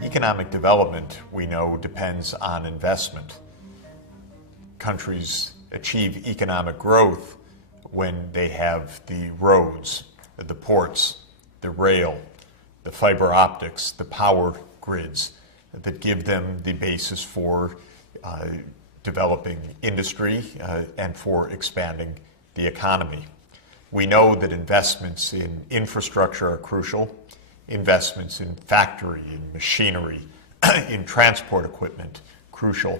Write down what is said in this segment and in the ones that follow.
Economic development, we know, depends on investment. Countries achieve economic growth when they have the roads, the ports, the rail, the fiber optics, the power grids that give them the basis for developing industry and for expanding the economy. We know that investments in infrastructure are crucial. Investments in factory, in machinery, in transport equipment, crucial.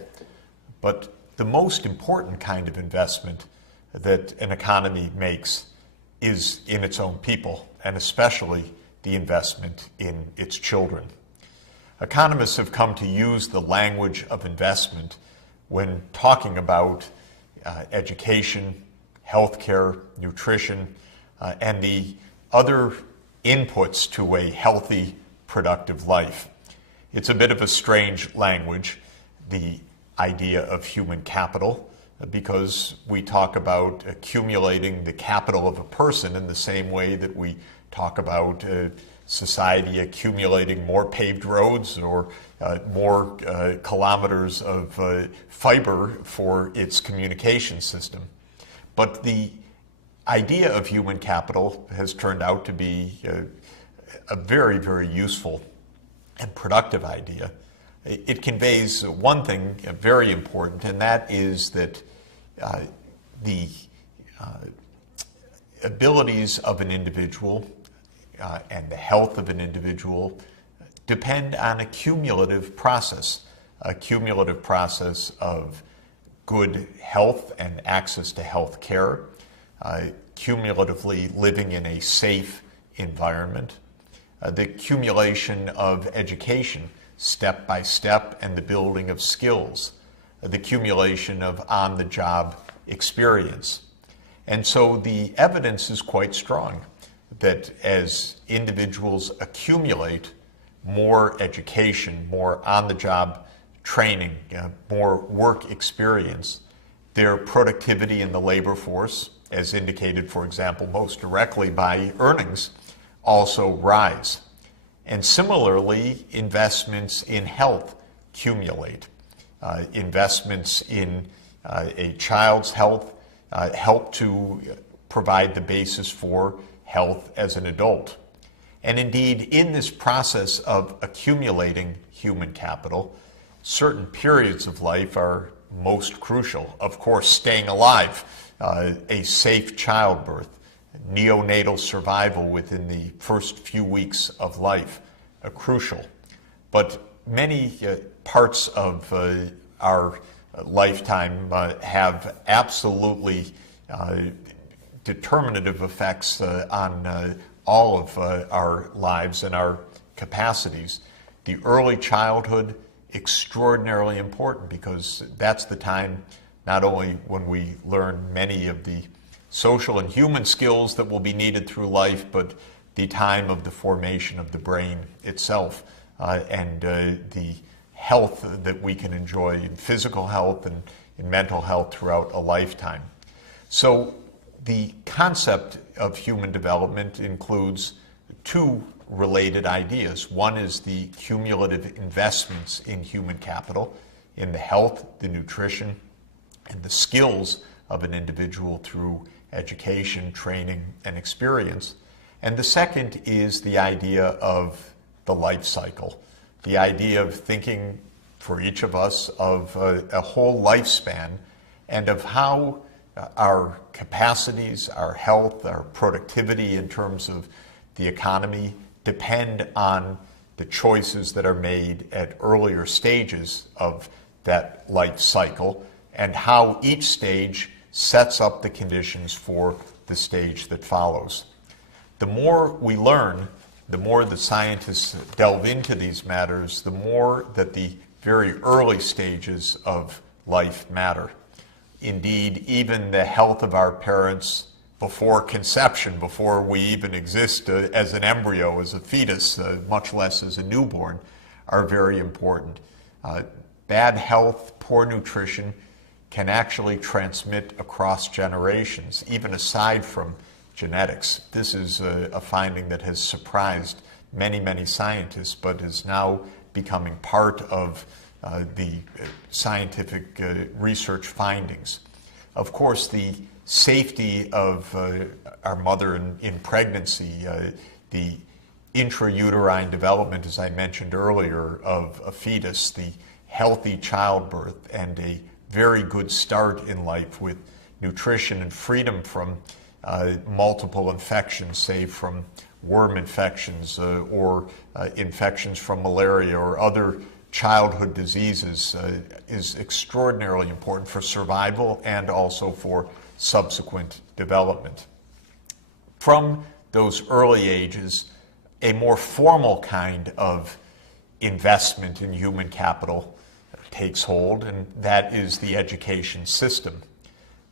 But the most important kind of investment that an economy makes is in its own people, and especially the investment in its children. Economists have come to use the language of investment when talking about education, healthcare, nutrition, and the other inputs to a healthy, productive life. It's a bit of a strange language, the idea of human capital, because we talk about accumulating the capital of a person in the same way that we talk about society accumulating more paved roads or more kilometers of fiber for its communication system. But the idea of human capital has turned out to be a very, very useful and productive idea. It conveys one thing very important, and that is that the abilities of an individual and the health of an individual depend on a cumulative process of good health and access to health care, cumulatively living in a safe environment, the accumulation of education step by step and the building of skills, the accumulation of on-the-job experience. And so the evidence is quite strong that as individuals accumulate more education, more on-the-job training, more work experience, their productivity in the labor force, as indicated, for example, most directly by earnings, also rise. And similarly, investments in health accumulate. Investments in a child's health help to provide the basis for health as an adult. And indeed, in this process of accumulating human capital, certain periods of life are most crucial. Of course, staying alive, a safe childbirth, neonatal survival within the first few weeks of life, crucial. But many parts of our lifetime have absolutely determinative effects on all of our lives and our capacities. The early childhood, extraordinarily important, because that's the time not only when we learn many of the social and human skills that will be needed through life, but the time of the formation of the brain itself and the health that we can enjoy in physical health and in mental health throughout a lifetime. So the concept of human development includes two related ideas. One is the cumulative investments in human capital, in the health, the nutrition, and the skills of an individual through education, training, and experience. And the second is the idea of the life cycle, the idea of thinking for each of us of a whole lifespan and of how our capacities, our health, our productivity in terms of the economy depend on the choices that are made at earlier stages of that life cycle and how each stage sets up the conditions for the stage that follows. The more we learn, the more the scientists delve into these matters, the more that the very early stages of life matter. Indeed, even the health of our parents before conception, before we even exist as an embryo, as a fetus, much less as a newborn, are very important. Bad health, poor nutrition can actually transmit across generations, even aside from genetics. This is a finding that has surprised many, many scientists, but is now becoming part of the scientific research findings. Of course, the safety of our mother in pregnancy, the intrauterine development, as I mentioned earlier, of a fetus, the healthy childbirth, and a very good start in life with nutrition and freedom from multiple infections, say from worm infections or infections from malaria or other childhood diseases, is extraordinarily important for survival and also for subsequent development. From those early ages, a more formal kind of investment in human capital takes hold, and that is the education system.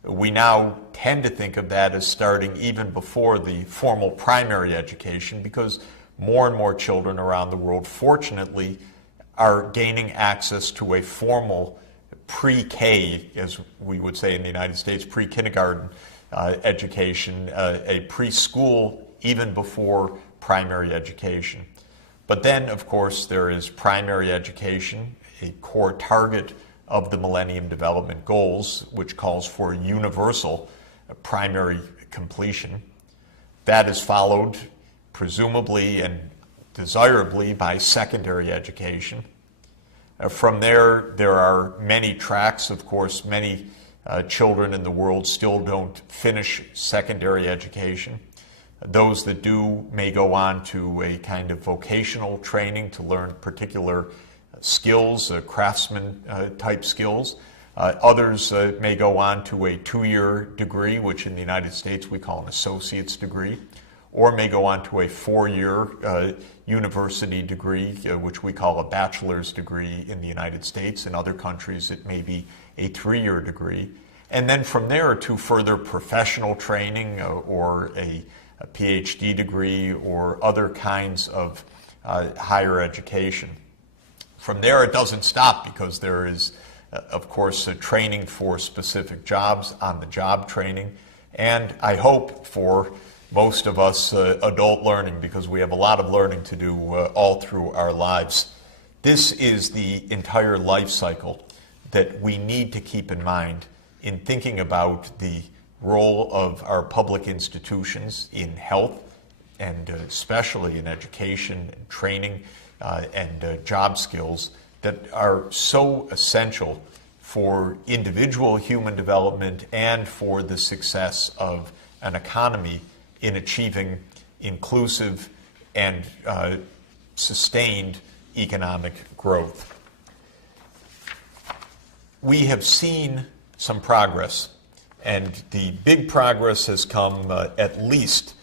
We now tend to think of that as starting even before the formal primary education, because more and more children around the world, fortunately, are gaining access to a formal pre-K, as we would say in the United States, pre-kindergarten education, a preschool even before primary education. But then, of course, there is primary education, a core target of the Millennium Development Goals, which calls for universal primary completion. That is followed, presumably and desirably, by secondary education. From there are many tracks. Of course, many children in the world still don't finish secondary education. Those that do may go on to a kind of vocational training to learn particular skills, craftsman type skills. Others may go on to a 2-year degree, which in the United States we call an associate's degree, or may go on to a 4-year university degree, which we call a bachelor's degree in the United States. In other countries it may be a 3-year degree. And then from there to further professional training or a PhD degree or other kinds of higher education. From there it doesn't stop, because there is, of course, a training for specific jobs, on-the-job training, and I hope for most of us adult learning, because we have a lot of learning to do all through our lives. This is the entire life cycle that we need to keep in mind in thinking about the role of our public institutions in health, and especially in education and training and job skills that are so essential for individual human development and for the success of an economy in achieving inclusive and sustained economic growth. We have seen some progress, and the big progress has come at least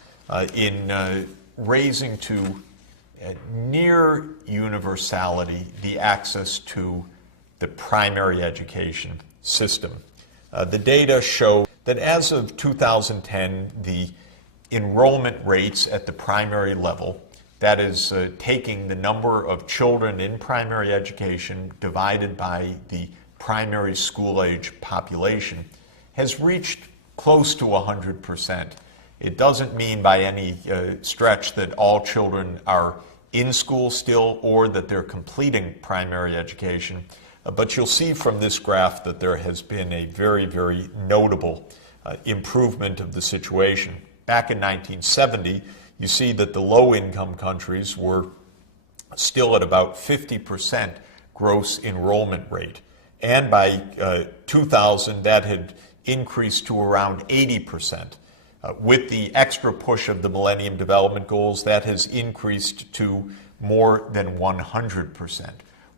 in raising to near universality the access to the primary education system. The data show that as of 2010, the enrollment rates at the primary level, that is taking the number of children in primary education divided by the primary school age population, has reached close to 100%. It doesn't mean by any stretch that all children are in school still or that they're completing primary education, but you'll see from this graph that there has been a very, very notable improvement of the situation. Back in 1970, you see that the low-income countries were still at about 50% gross enrollment rate. And by 2000, that had increased to around 80%. With the extra push of the Millennium Development Goals, that has increased to more than 100%.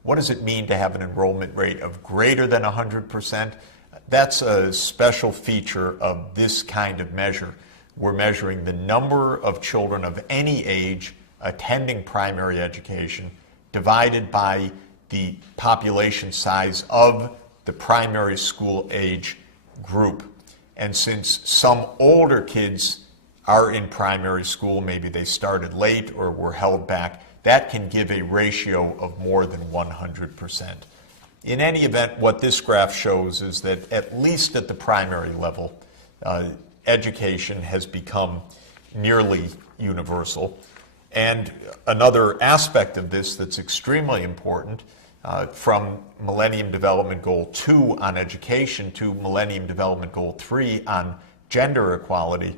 What does it mean to have an enrollment rate of greater than 100%? That's a special feature of this kind of measure. We're measuring the number of children of any age attending primary education divided by the population size of the primary school age group. And since some older kids are in primary school, maybe they started late or were held back, that can give a ratio of more than 100%. In any event, what this graph shows is that at least at the primary level, education has become nearly universal. And another aspect of this that's extremely important, from Millennium Development Goal 2 on education to Millennium Development Goal 3 on gender equality,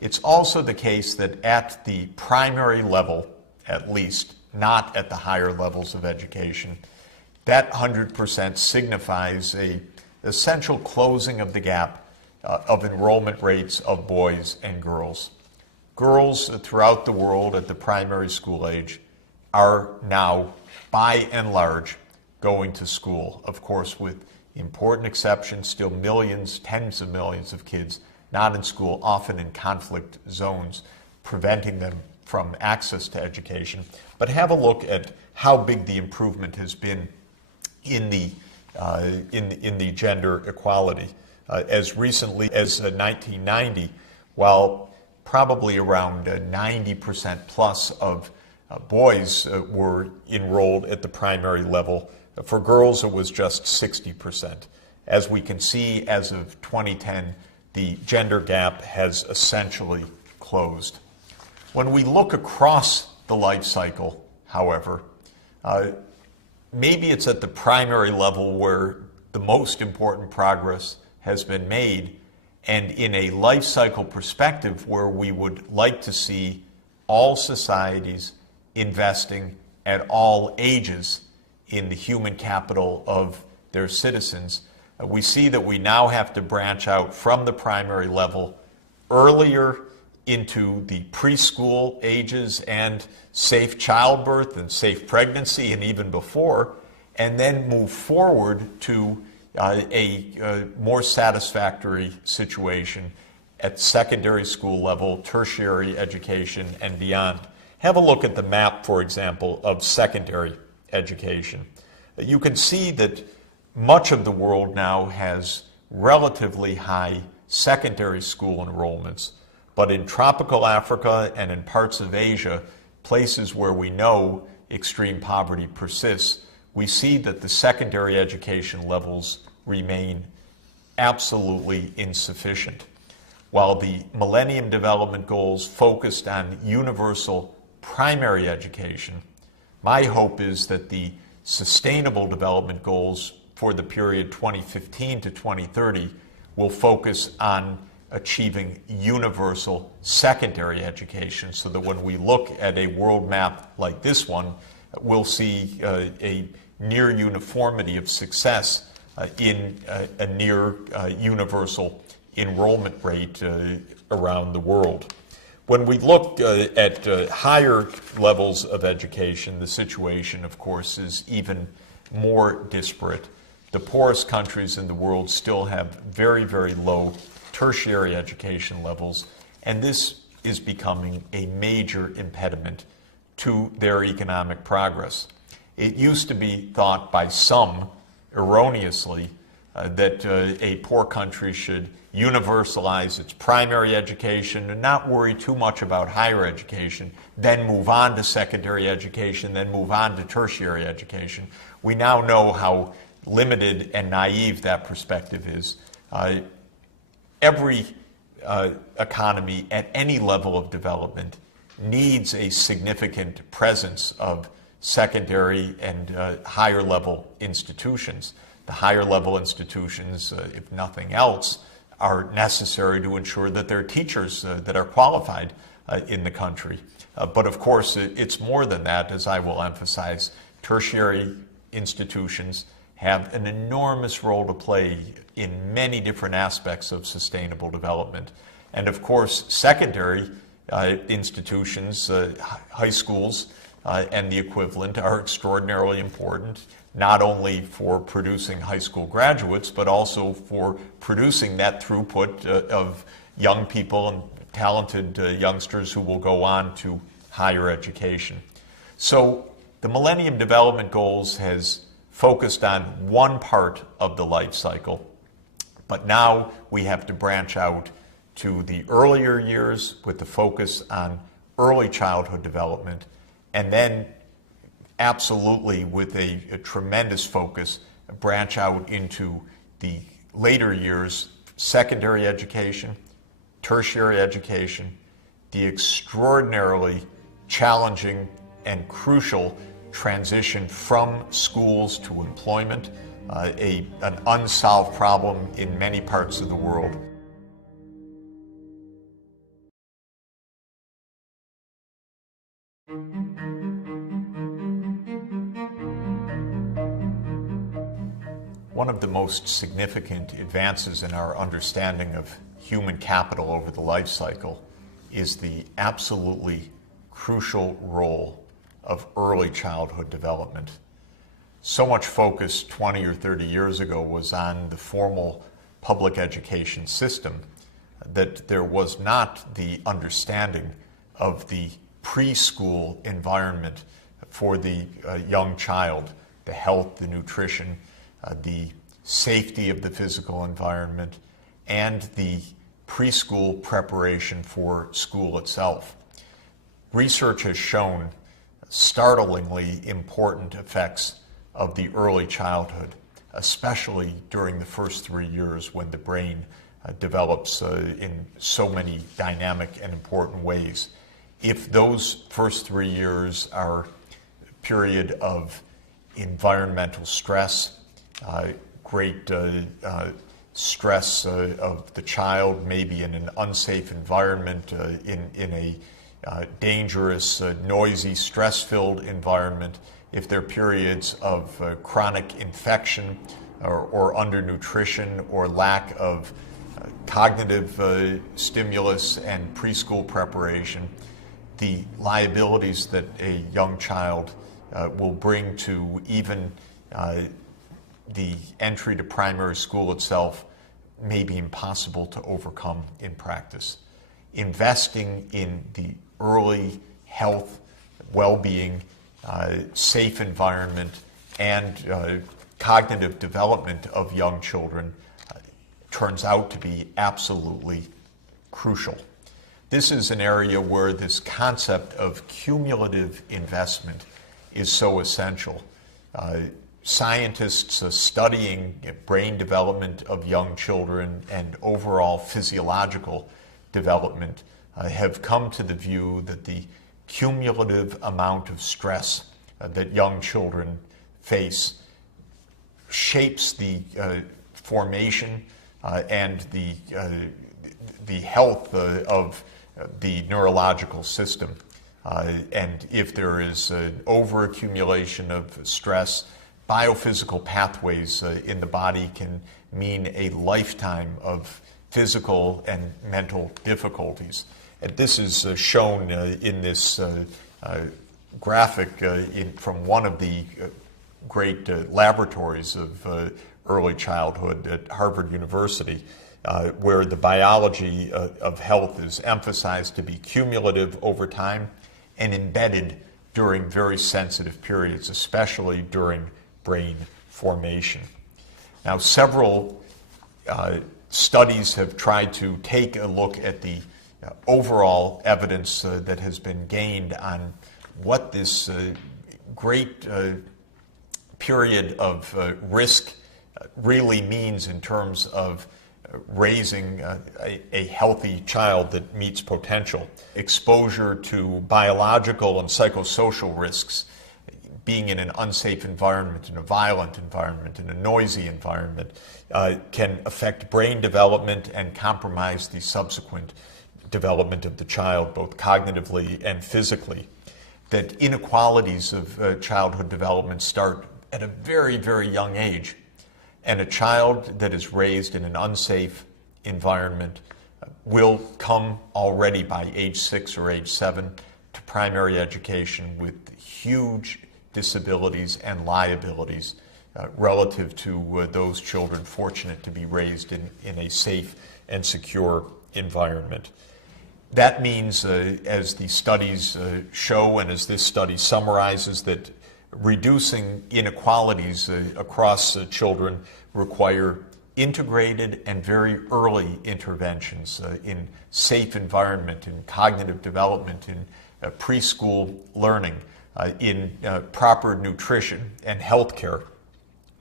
it's also the case that at the primary level, at least, not at the higher levels of education, that 100% signifies a essential closing of the gap of enrollment rates of boys and girls. Girls throughout the world at the primary school age are now, by and large, going to school. Of course, with important exceptions, still millions, tens of millions of kids not in school, often in conflict zones, preventing them from access to education. But have a look at how big the improvement has been in the gender equality. As recently as 1990, while probably around 90% plus of boys were enrolled at the primary level, for girls it was just 60%. As we can see, as of 2010, the gender gap has essentially closed. When we look across the life cycle, however, maybe it's at the primary level where the most important progress has been made, and in a life cycle perspective where we would like to see all societies investing at all ages in the human capital of their citizens, we see that we now have to branch out from the primary level earlier into the preschool ages and safe childbirth and safe pregnancy and even before, and then move forward to a more satisfactory situation at secondary school level, tertiary education, and beyond. Have a look at the map, for example, of secondary education. You can see that much of the world now has relatively high secondary school enrollments, but in tropical Africa and in parts of Asia, places where we know extreme poverty persists, we see that the secondary education levels remain absolutely insufficient. While the Millennium Development Goals focused on universal primary education, my hope is that the Sustainable Development Goals for the period 2015 to 2030 will focus on achieving universal secondary education, so that when we look at a world map like this one, we'll see a near uniformity of success in a near universal enrollment rate around the world. When we look at higher levels of education, the situation, of course, is even more disparate. The poorest countries in the world still have very, very low tertiary education levels, and this is becoming a major impediment to their economic progress. It used to be thought by some, erroneously, that a poor country should universalize its primary education and not worry too much about higher education, then move on to secondary education, then move on to tertiary education. We now know how limited and naive that perspective is. Every economy at any level of development needs a significant presence of secondary and higher level institutions. The higher level institutions, if nothing else, are necessary to ensure that there are teachers that are qualified in the country. But of course, it's more than that, as I will emphasize. Tertiary institutions have an enormous role to play in many different aspects of sustainable development. And of course, secondary institutions, high schools and the equivalent, are extraordinarily important, not only for producing high school graduates, but also for producing that throughput of young people and talented youngsters who will go on to higher education. So the Millennium Development Goals has focused on one part of the life cycle, but now we have to branch out to the earlier years with the focus on early childhood development, and then absolutely with a tremendous focus branch out into the later years, secondary education, tertiary education, the extraordinarily challenging and crucial transition from schools to employment, an unsolved problem in many parts of the world. One of the most significant advances in our understanding of human capital over the life cycle is the absolutely crucial role of early childhood development. So much focus 20 or 30 years ago was on the formal public education system that there was not the understanding of the preschool environment for the young child, the health, the nutrition, the safety of the physical environment, and the preschool preparation for school itself. Research has shown startlingly important effects of the early childhood, especially during the first 3 years when the brain develops in so many dynamic and important ways. If those first 3 years are a period of environmental stress, great stress of the child, maybe in an unsafe environment, in a dangerous, noisy, stress-filled environment, if there are periods of chronic infection or undernutrition or lack of cognitive stimulus and preschool preparation, the liabilities that a young child will bring to even the entry to primary school itself may be impossible to overcome in practice. Investing in the early health, well-being, safe environment, and cognitive development of young children turns out to be absolutely crucial. This is an area where this concept of cumulative investment is so essential. Scientists studying brain development of young children and overall physiological development have come to the view that the cumulative amount of stress that young children face shapes the formation and the health of the neurological system. And if there is an overaccumulation of stress, biophysical pathways in the body can mean a lifetime of physical and mental difficulties. And this is shown in this graphic from one of the great laboratories of early childhood at Harvard University, where the biology of health is emphasized to be cumulative over time and embedded during very sensitive periods, especially during brain formation. Now, several studies have tried to take a look at the overall evidence that has been gained on what this great period of risk really means in terms of raising a healthy child that meets potential. Exposure to biological and psychosocial risks, being in an unsafe environment, in a violent environment, in a noisy environment, can affect brain development and compromise the subsequent development of the child, both cognitively and physically. That inequalities of childhood development start at a very, very young age. And a child that is raised in an unsafe environment will come already by age 6 or age 7 to primary education with huge disabilities and liabilities relative to those children fortunate to be raised in a safe and secure environment. That means, as the studies show and as this study summarizes, that reducing inequalities across children require integrated and very early interventions in safe environment, in cognitive development, in preschool learning, in proper nutrition and health care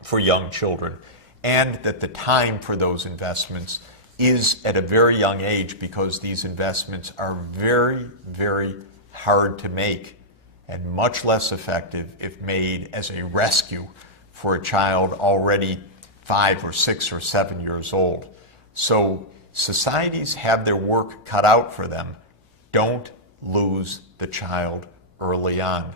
for young children, and that the time for those investments is at a very young age, because these investments are very, very hard to make and much less effective if made as a rescue for a child already 5 or 6 or 7 years old. So societies have their work cut out for them. Don't lose the child early on.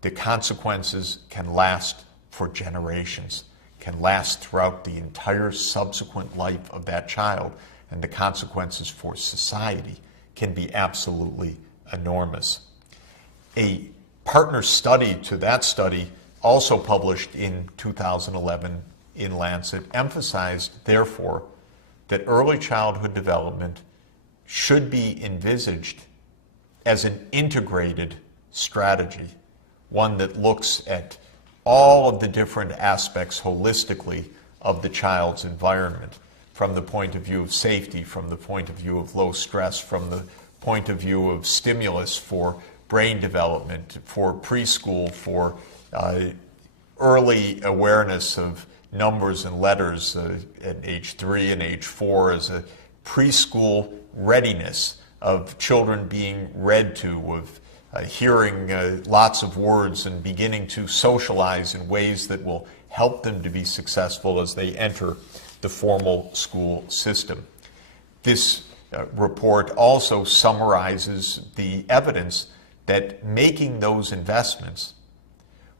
The consequences can last for generations, can last throughout the entire subsequent life of that child, and the consequences for society can be absolutely enormous. A partner study to that study, also published in 2011 in Lancet, emphasized, therefore, that early childhood development should be envisaged as an integrated strategy, one that looks at all of the different aspects holistically of the child's environment, from the point of view of safety, from the point of view of low stress, from the point of view of stimulus for brain development, for preschool, for early awareness of numbers and letters at age 3 and age 4, as a preschool readiness of children being read to, of hearing lots of words and beginning to socialize in ways that will help them to be successful as they enter the formal school system. This report also summarizes the evidence that making those investments,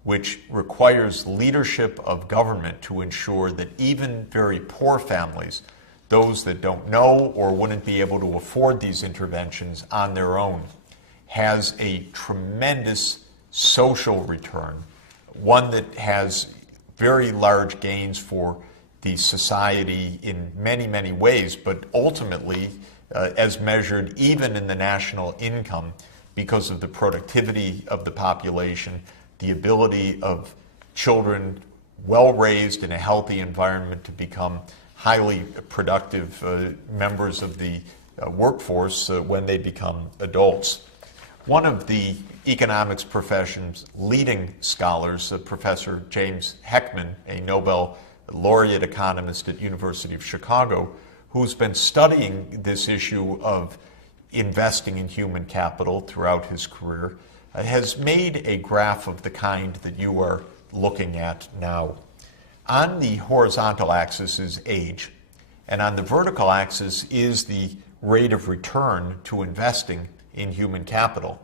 which requires leadership of government to ensure that even very poor families, those that don't know or wouldn't be able to afford these interventions on their own, has a tremendous social return, one that has very large gains for the society in many, many ways, but ultimately, as measured even in the national income, because of the productivity of the population, the ability of children well raised in a healthy environment to become highly productive members of the workforce when they become adults. One of the economics profession's leading scholars, Professor James Heckman, a Nobel laureate economist at University of Chicago, who's been studying this issue of investing in human capital throughout his career, has made a graph of the kind that you are looking at now. On the horizontal axis is age, and on the vertical axis is the rate of return to investing in human capital.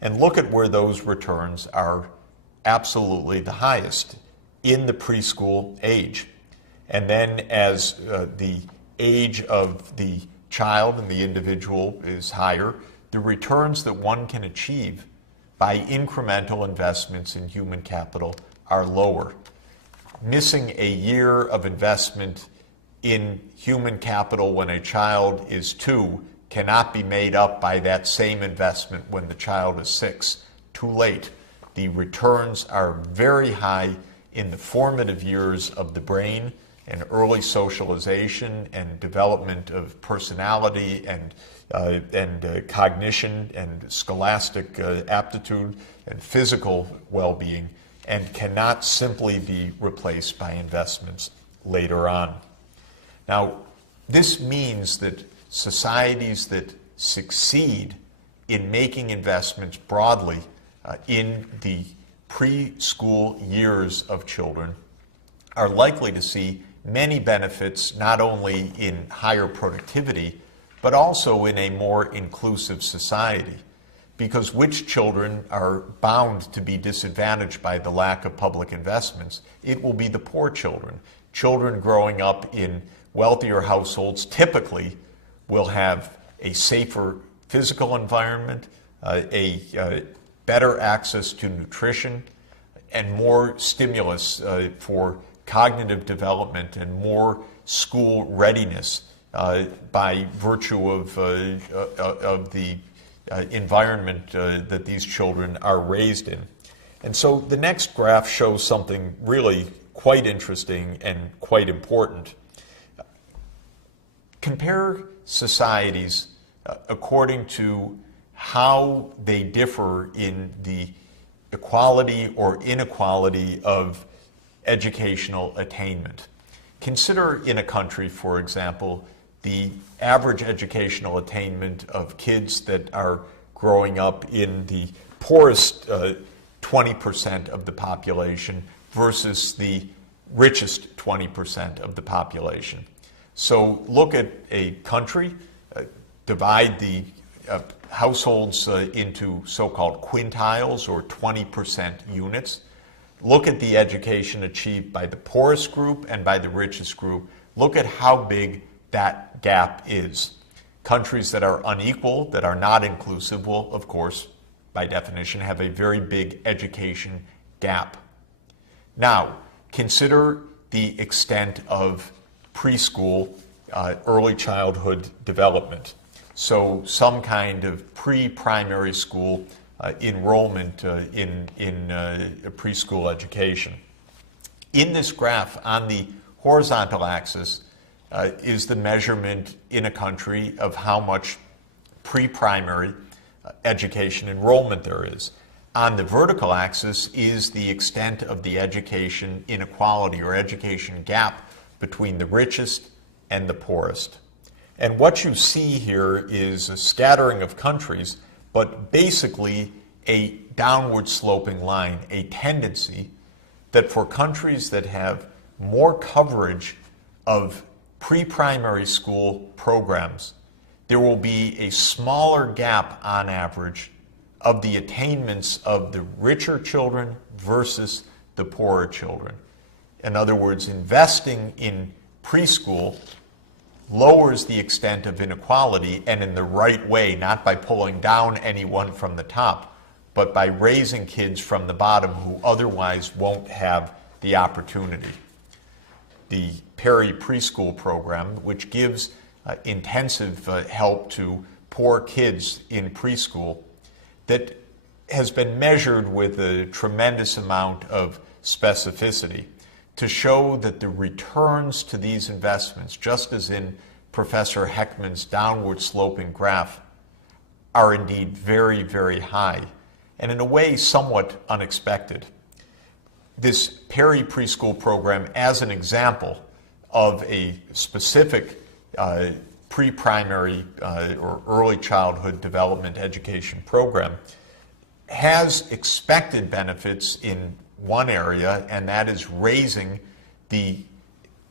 And look at where those returns are absolutely the highest in the preschool age. And then as the age of the child and the individual is higher, the returns that one can achieve by incremental investments in human capital are lower. Missing a year of investment in human capital when a child is 2 cannot be made up by that same investment when the child is 6. Too late. The returns are very high in the formative years of the brain and early socialization and development of personality and cognition and scholastic aptitude and physical well-being, and cannot simply be replaced by investments later on. Now, this means that societies that succeed in making investments broadly in the preschool years of children are likely to see many benefits, not only in higher productivity, but also in a more inclusive society. Because which children are bound to be disadvantaged by the lack of public investments? It will be the poor children. Children growing up in wealthier households typically will have a safer physical environment, better access to nutrition, and more stimulus for cognitive development and more school readiness by virtue of the environment that these children are raised in. And so the next graph shows something really quite interesting and quite important. Compare societies according to how they differ in the equality or inequality of educational attainment. Consider in a country, for example, the average educational attainment of kids that are growing up in the poorest 20% of the population versus the richest 20% of the population. So look at a country, divide the households into so-called quintiles or 20% units. Look at the education achieved by the poorest group and by the richest group. Look at how big that gap is. Countries that are unequal, that are not inclusive, will, of course, by definition, have a very big education gap. Now, consider the extent of preschool, early childhood development. So some kind of pre-primary school enrollment in preschool education. In this graph, on the horizontal axis, is the measurement in a country of how much pre-primary education enrollment there is. On the vertical axis is the extent of the education inequality or education gap between the richest and the poorest. And what you see here is a scattering of countries, but basically a downward sloping line, a tendency that for countries that have more coverage of pre-primary school programs, there will be a smaller gap on average of the attainments of the richer children versus the poorer children. In other words, investing in preschool lowers the extent of inequality, and in the right way, not by pulling down anyone from the top, but by raising kids from the bottom who otherwise won't have the opportunity. The Perry preschool program, which gives intensive help to poor kids in preschool, that has been measured with a tremendous amount of specificity to show that the returns to these investments, just as in Professor Heckman's downward sloping graph, are indeed very, very high, and in a way somewhat unexpected. This Perry preschool program, as an example of a specific pre-primary or early childhood development education program, has expected benefits in one area, and that is raising the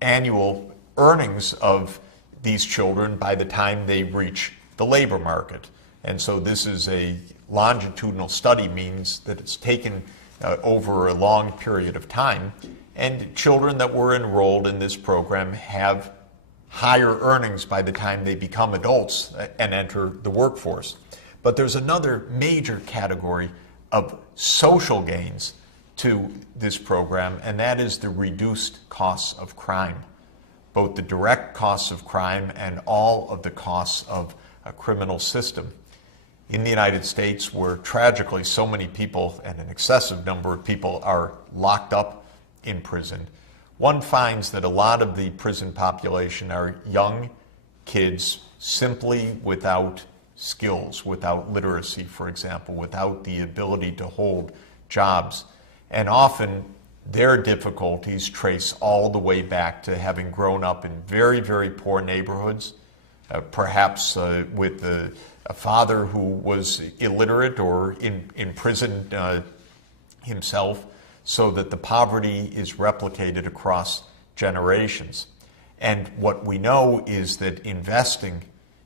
annual earnings of these children by the time they reach the labor market. And so this is a longitudinal study, means that it's taken over a long period of time, and children that were enrolled in this program have higher earnings by the time they become adults and enter the workforce. But there's another major category of social gains to this program, and that is the reduced costs of crime, both the direct costs of crime and all of the costs of a criminal system. In the United States, where tragically so many people, and an excessive number of people, are locked up in prison, one finds that a lot of the prison population are young kids simply without skills, without literacy, for example, without the ability to hold jobs. And often their difficulties trace all the way back to having grown up in very, very poor neighborhoods, perhaps with a father who was illiterate or in prison himself, so that the poverty is replicated across generations. And what we know is that investing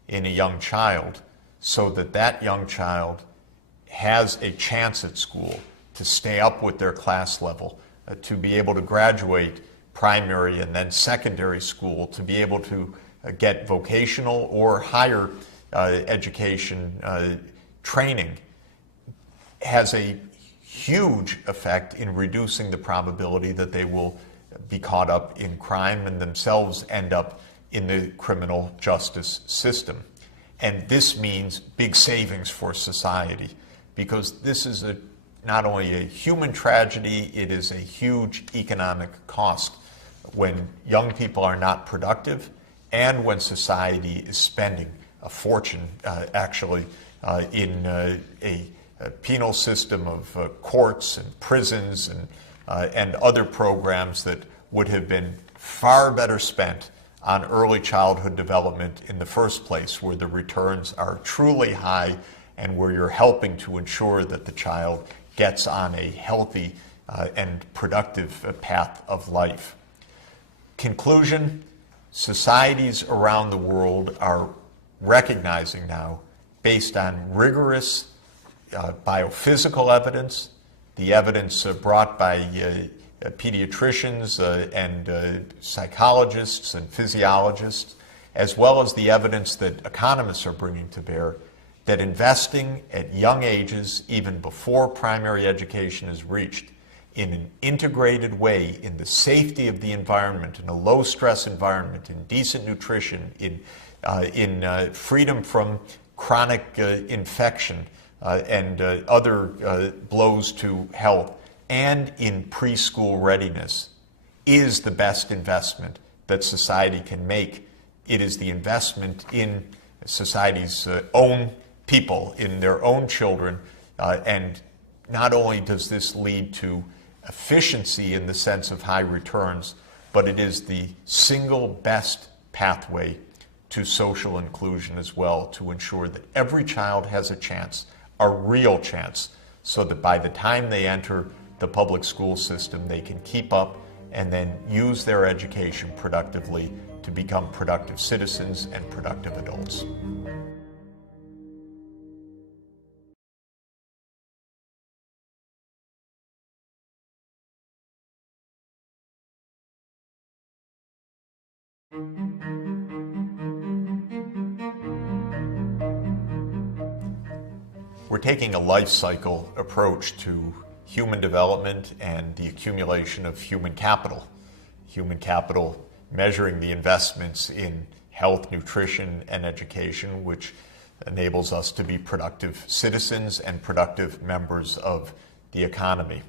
in a young child so that that young child has a chance at school to stay up with their class level, to be able to graduate primary and then secondary school, to be able to get vocational or higher education training, has a huge effect in reducing the probability that they will be caught up in crime and themselves end up in the criminal justice system. And this means big savings for society, because this is not only a human tragedy, it is a huge economic cost when young people are not productive and when society is spending a fortune in a penal system of courts and prisons and other programs that would have been far better spent on early childhood development in the first place, where the returns are truly high and where you're helping to ensure that the child gets on a healthy and productive path of life. Conclusion, societies around the world are recognizing now, based on rigorous biophysical evidence, the evidence brought by pediatricians and psychologists and physiologists, as well as the evidence that economists are bringing to bear, that investing at young ages, even before primary education is reached, in an integrated way, in the safety of the environment, in a low-stress environment, in decent nutrition, in freedom from chronic infection and other blows to health, and in preschool readiness, is the best investment that society can make. It is the investment in society's own people, in their own children, and not only does this lead to efficiency in the sense of high returns, but it is the single best pathway to social inclusion as well, to ensure that every child has a chance, a real chance, so that by the time they enter the public school system, they can keep up and then use their education productively to become productive citizens and productive adults. We're taking a life cycle approach to human development and the accumulation of human capital. Human capital measuring the investments in health, nutrition, and education, which enables us to be productive citizens and productive members of the economy.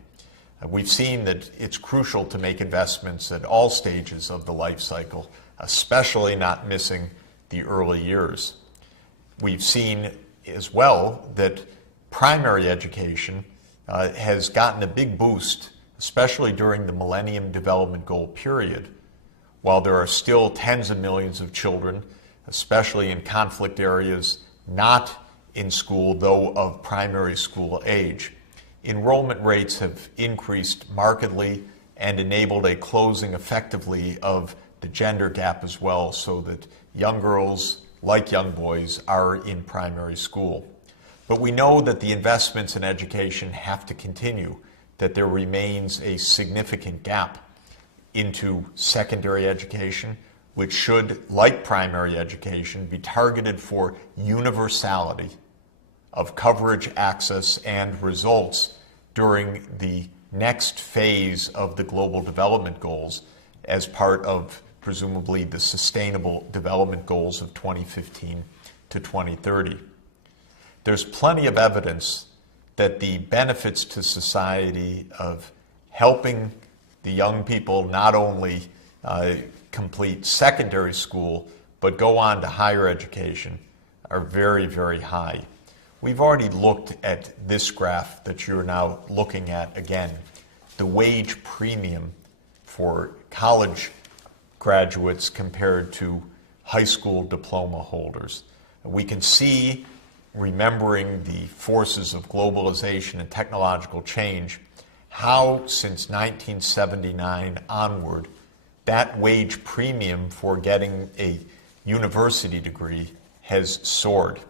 We've seen that it's crucial to make investments at all stages of the life cycle, especially not missing the early years. We've seen as well that primary education has gotten a big boost, especially during the Millennium Development Goal period. While there are still tens of millions of children, especially in conflict areas, not in school, though of primary school age, enrollment rates have increased markedly and enabled a closing effectively of the gender gap as well, so that young girls, like young boys, are in primary school. But we know that the investments in education have to continue, that there remains a significant gap into secondary education, which should, like primary education, be targeted for universality of coverage, access, and results during the next phase of the Global Development Goals as part of presumably the Sustainable Development Goals of 2015 to 2030. There's plenty of evidence that the benefits to society of helping the young people not only complete secondary school, but go on to higher education are very, very high. We've already looked at this graph that you're now looking at again, the wage premium for college graduates compared to high school diploma holders. We can see, remembering the forces of globalization and technological change, how since 1979 onward, that wage premium for getting a university degree has soared.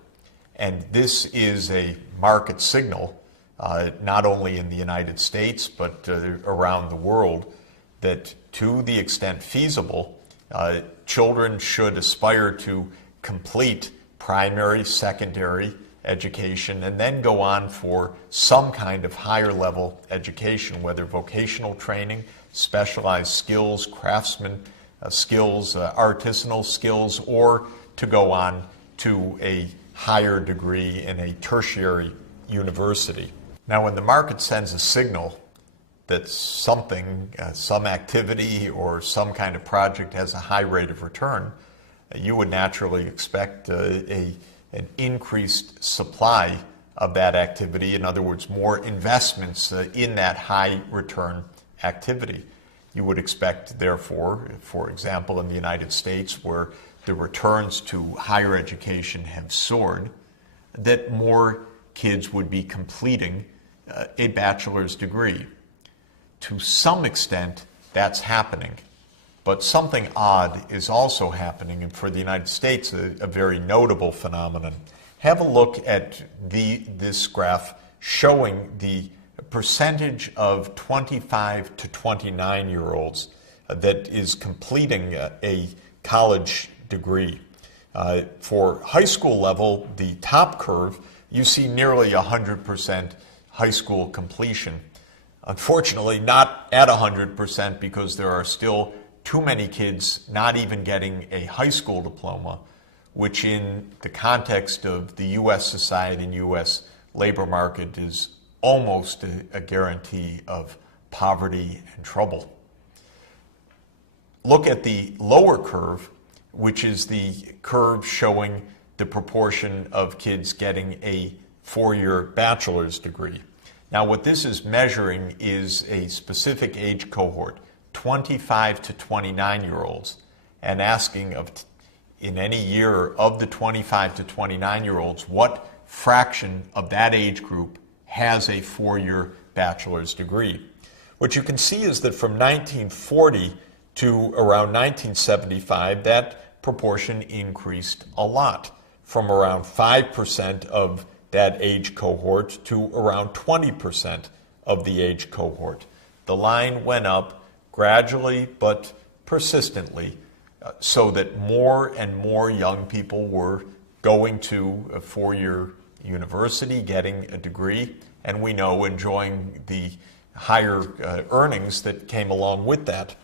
And this is a market signal, not only in the United States, but around the world, that to the extent feasible, children should aspire to complete primary, secondary education, and then go on for some kind of higher level education, whether vocational training, specialized skills, craftsman skills, artisanal skills, or to go on to a higher degree in a tertiary university. Now, when the market sends a signal that something, some activity or some kind of project has a high rate of return, you would naturally expect an increased supply of that activity. In other words, more investments in that high return activity. You would expect, therefore, for example, in the United States, where the returns to higher education have soared, that more kids would be completing a bachelor's degree. To some extent, that's happening. But something odd is also happening, and for the United States, a very notable phenomenon. Have a look at this graph showing the percentage of 25 to 29-year-olds that is completing a college degree. For high school level, the top curve, you see nearly 100% high school completion. Unfortunately, not at 100% because there are still too many kids not even getting a high school diploma, which in the context of the U.S. society and U.S. labor market is almost a guarantee of poverty and trouble. Look at the lower curve, which is the curve showing the proportion of kids getting a four-year bachelor's degree. Now, what this is measuring is a specific age cohort, 25 to 29-year-olds, and asking in any year of the 25 to 29-year-olds, what fraction of that age group has a four-year bachelor's degree. What you can see is that from 1940 to around 1975, that proportion increased a lot, from around 5% of that age cohort to around 20% of the age cohort. The line went up gradually but persistently, so that more and more young people were going to a four-year university, getting a degree, and we know enjoying the higher earnings that came along with that.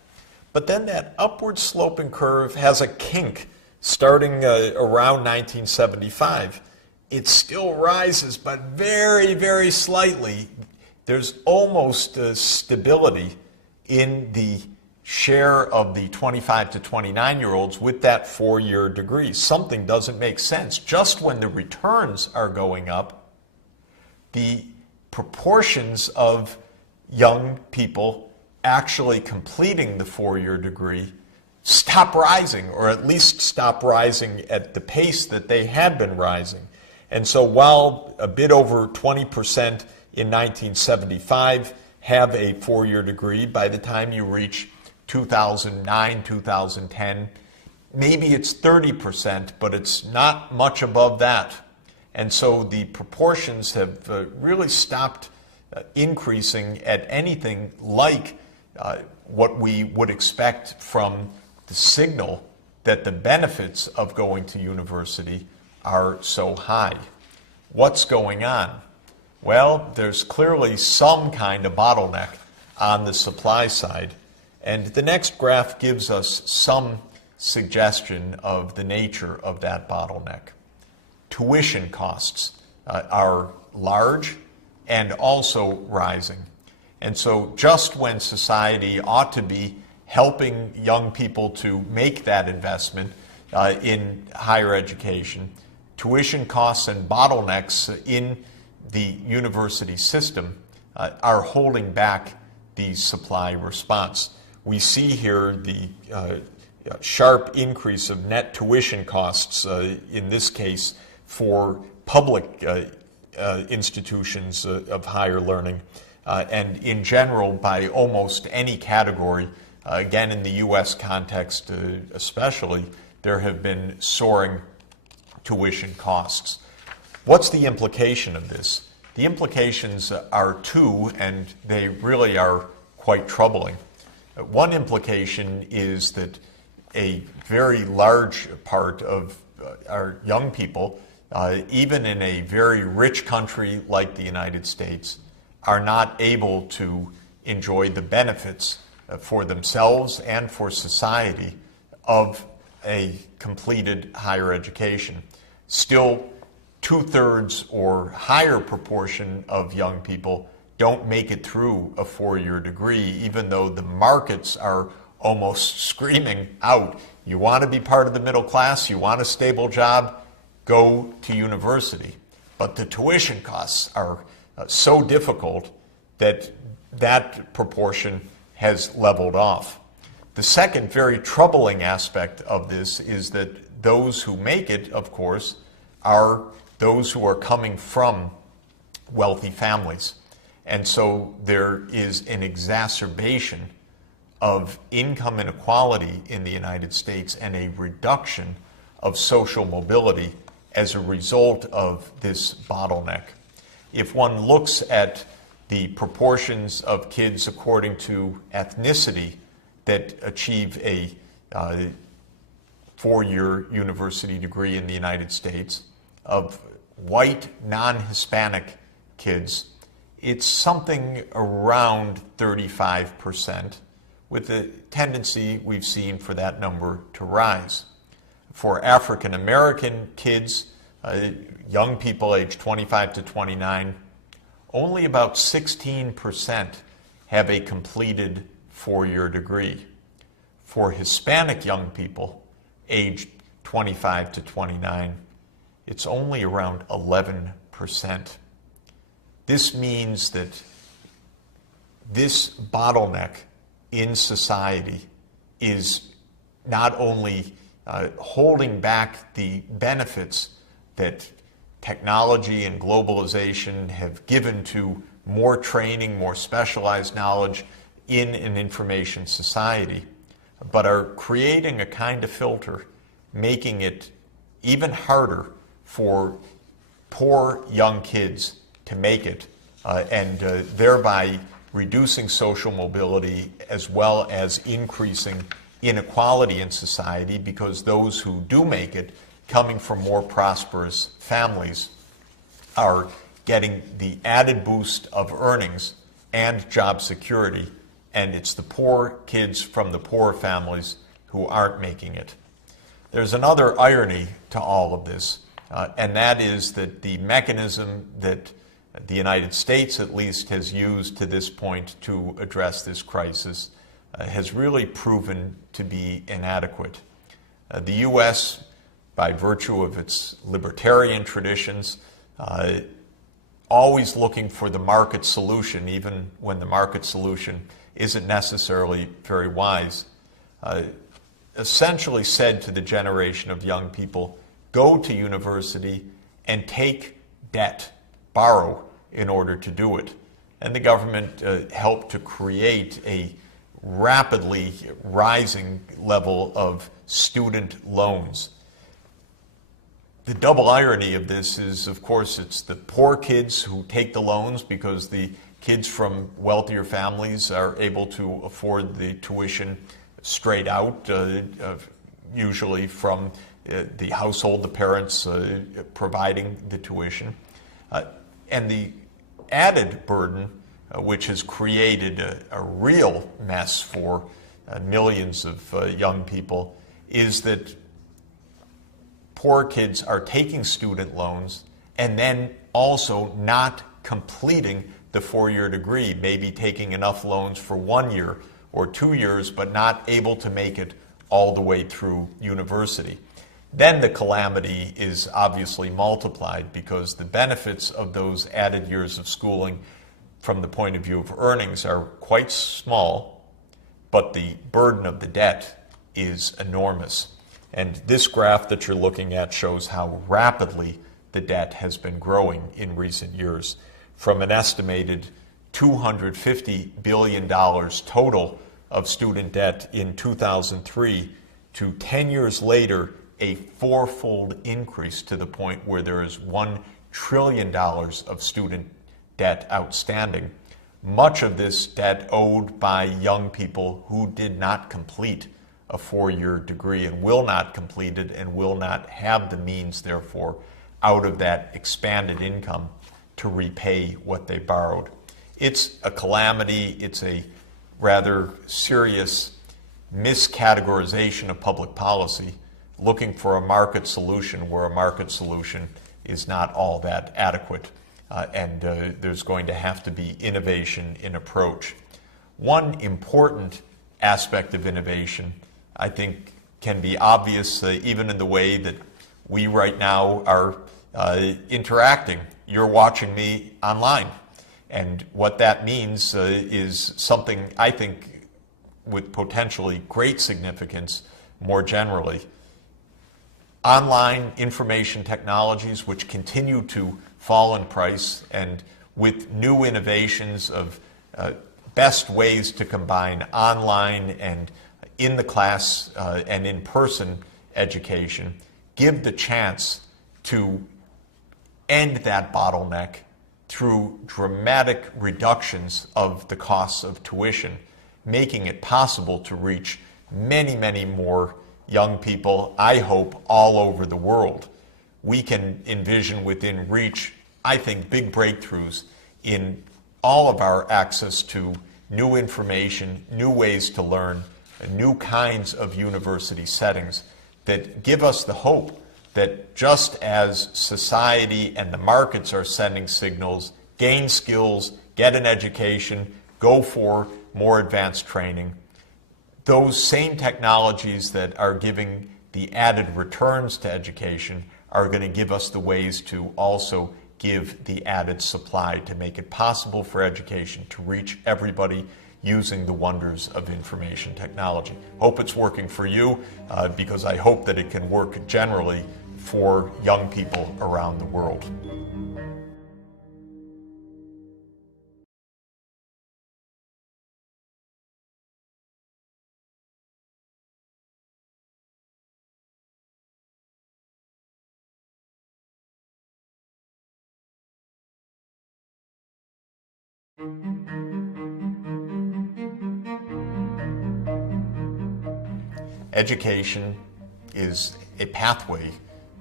But then that upward sloping curve has a kink starting around 1975. It still rises, but very, very slightly. There's almost stability in the share of the 25 to 29-year-olds with that four-year degree. Something doesn't make sense. Just when the returns are going up, the proportions of young people actually completing the four-year degree stop rising, or at least stop rising at the pace that they had been rising. And so while a bit over 20% in 1975 have a four-year degree, by the time you reach 2009, 2010, maybe it's 30%, but it's not much above that. And so the proportions have really stopped increasing at anything like what we would expect from the signal that the benefits of going to university are so high. What's going on? Well, there's clearly some kind of bottleneck on the supply side. And the next graph gives us some suggestion of the nature of that bottleneck. Tuition costs are large and also rising. And so just when society ought to be helping young people to make that investment in higher education, tuition costs and bottlenecks in the university system are holding back the supply response. We see here the sharp increase of net tuition costs, in this case for public institutions of higher learning, and in general by almost any category. Again, in the U.S. context especially, there have been soaring tuition costs. What's the implication of this? The implications are two, and they really are quite troubling. One implication is that a very large part of our young people, even in a very rich country like the United States, are not able to enjoy the benefits for themselves and for society of a completed higher education. Still, 2/3 or higher proportion of young people don't make it through a four-year degree, even though the markets are almost screaming out, you want to be part of the middle class, you want a stable job, go to university. But the tuition costs are so difficult that that proportion has leveled off. The second very troubling aspect of this is that those who make it, of course, are those who are coming from wealthy families. And so there is an exacerbation of income inequality in the United States and a reduction of social mobility as a result of this bottleneck. If one looks at the proportions of kids according to ethnicity that achieve a four-year university degree in the United States, of white non-Hispanic kids, it's something around 35%, with a tendency we've seen for that number to rise. For African American kids, young people aged 25 to 29, only about 16% have a completed four-year degree. For Hispanic young people aged 25 to 29, it's only around 11%. This means that this bottleneck in society is not only holding back the benefits that technology and globalization have given to more training, more specialized knowledge in an information society, but are creating a kind of filter, making it even harder for poor young kids to make it, and thereby reducing social mobility as well as increasing inequality in society, because those who do make it, coming from more prosperous families, are getting the added boost of earnings and job security, and it's the poor kids from the poor families who aren't making it. There's another irony to all of this, and that is that the mechanism that the United States at least has used to this point to address this crisis has really proven to be inadequate. The U.S., by virtue of its libertarian traditions, always looking for the market solution, even when the market solution isn't necessarily very wise, essentially said to the generation of young people, go to university and take debt, borrow in order to do it. And the government helped to create a rapidly rising level of student loans. The double irony of this is, of course, it's the poor kids who take the loans because the kids from wealthier families are able to afford the tuition straight out, usually from the household, the parents providing the tuition. And the added burden, which has created a real mess for millions of young people, is that poor kids are taking student loans and then also not completing the four-year degree, maybe taking enough loans for 1 year or 2 years, but not able to make it all the way through university. Then the calamity is obviously multiplied, because the benefits of those added years of schooling from the point of view of earnings are quite small, but the burden of the debt is enormous. And this graph that you're looking at shows how rapidly the debt has been growing in recent years, from an estimated $250 billion total of student debt in 2003 to 10 years later, a fourfold increase to the point where there is $1 trillion of student debt outstanding. Much of this debt owed by young people who did not complete a four-year degree and will not complete it and will not have the means, therefore, out of that expanded income to repay what they borrowed. It's a calamity. It's a rather serious miscategorization of public policy, looking for a market solution where a market solution is not all that adequate, and there's going to have to be innovation in approach. One important aspect of innovation, I think, can be obvious even in the way that we right now are interacting. You're watching me online, and what that means is something I think with potentially great significance more generally. Online information technologies, which continue to fall in price, and with new innovations of best ways to combine online and in the class and in-person education, give the chance to end that bottleneck through dramatic reductions of the costs of tuition, making it possible to reach many, many more young people, I hope, all over the world. We can envision within reach, I think, big breakthroughs in all of our access to new information, new ways to learn, new kinds of university settings that give us the hope that just as society and the markets are sending signals, gain skills, get an education, go for more advanced training, those same technologies that are giving the added returns to education are going to give us the ways to also give the added supply to make it possible for education to reach everybody using the wonders of information technology. Hope it's working for you because I hope that it can work generally for young people around the world. Education is a pathway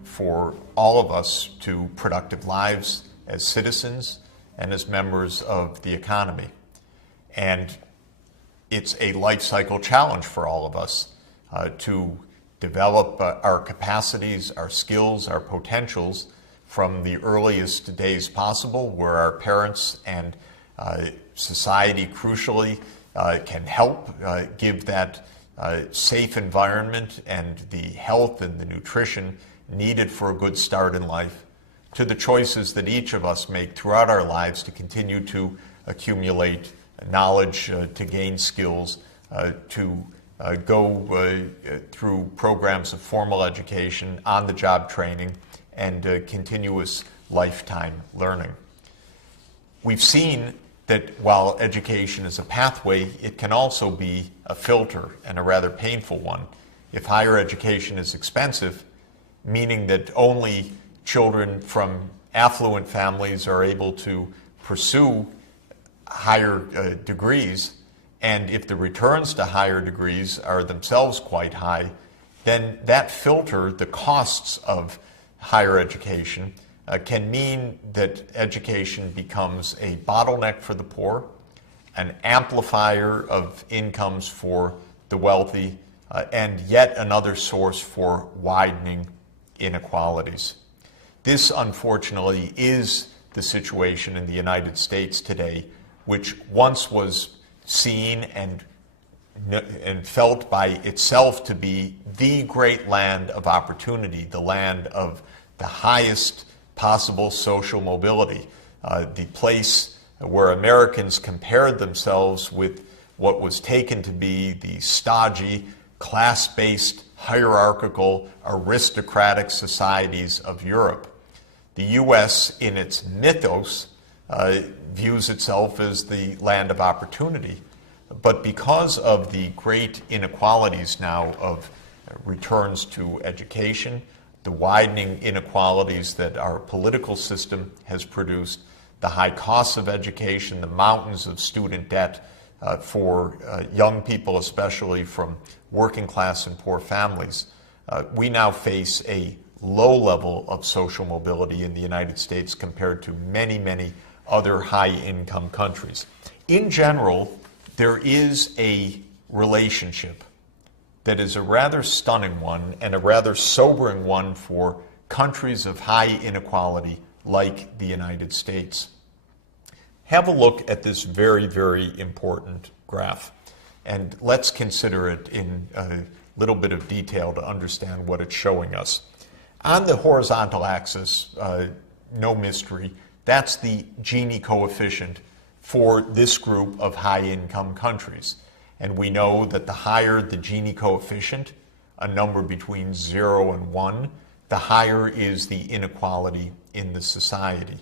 for all of us to productive lives as citizens and as members of the economy. And it's a life cycle challenge for all of us to develop our capacities, our skills, our potentials from the earliest days possible, where our parents and society crucially can help give that safe environment and the health and the nutrition needed for a good start in life, to the choices that each of us make throughout our lives to continue to accumulate knowledge, to gain skills, to go through programs of formal education, on-the-job training, and continuous lifetime learning. We've seen that while education is a pathway, it can also be a filter, and a rather painful one. If higher education is expensive, meaning that only children from affluent families are able to pursue higher degrees, and if the returns to higher degrees are themselves quite high, then that filter, the costs of higher education, can mean that education becomes a bottleneck for the poor, an amplifier of incomes for the wealthy, and yet another source for widening inequalities. This, unfortunately, is the situation in the United States today, which once was seen and felt by itself to be the great land of opportunity, the land of the highest possible social mobility, the place where Americans compared themselves with what was taken to be the stodgy, class-based, hierarchical, aristocratic societies of Europe. The U.S., in its mythos, views itself as the land of opportunity. But because of the great inequalities now of returns to education, the widening inequalities that our political system has produced, the high costs of education, the mountains of student debt for young people, especially from working class and poor families, we now face a low level of social mobility in the United States compared to many, many other high-income countries. In general, there is a relationship that is a rather stunning one and a rather sobering one for countries of high inequality like the United States. Have a look at this very, very important graph, and let's consider it in a little bit of detail to understand what it's showing us. On the horizontal axis, no mystery, that's the Gini coefficient for this group of high-income countries. And we know that the higher the Gini coefficient, a number between 0 and 1, the higher is the inequality in the society.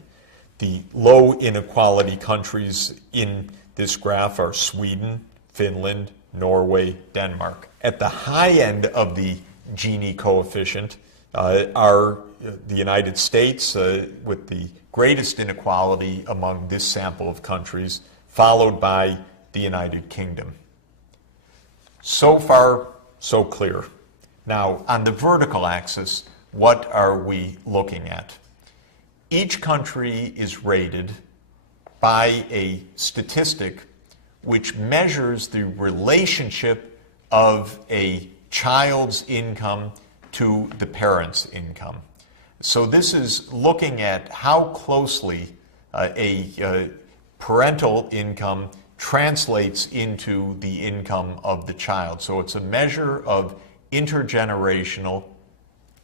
The low inequality countries in this graph are Sweden, Finland, Norway, Denmark. At the high end of the Gini coefficient are the United States with the greatest inequality among this sample of countries, followed by the United Kingdom. So far, so clear. Now, on the vertical axis, what are we looking at? Each country is rated by a statistic which measures the relationship of a child's income to the parent's income. So this is looking at how closely a parental income translates into the income of the child. So it's a measure of intergenerational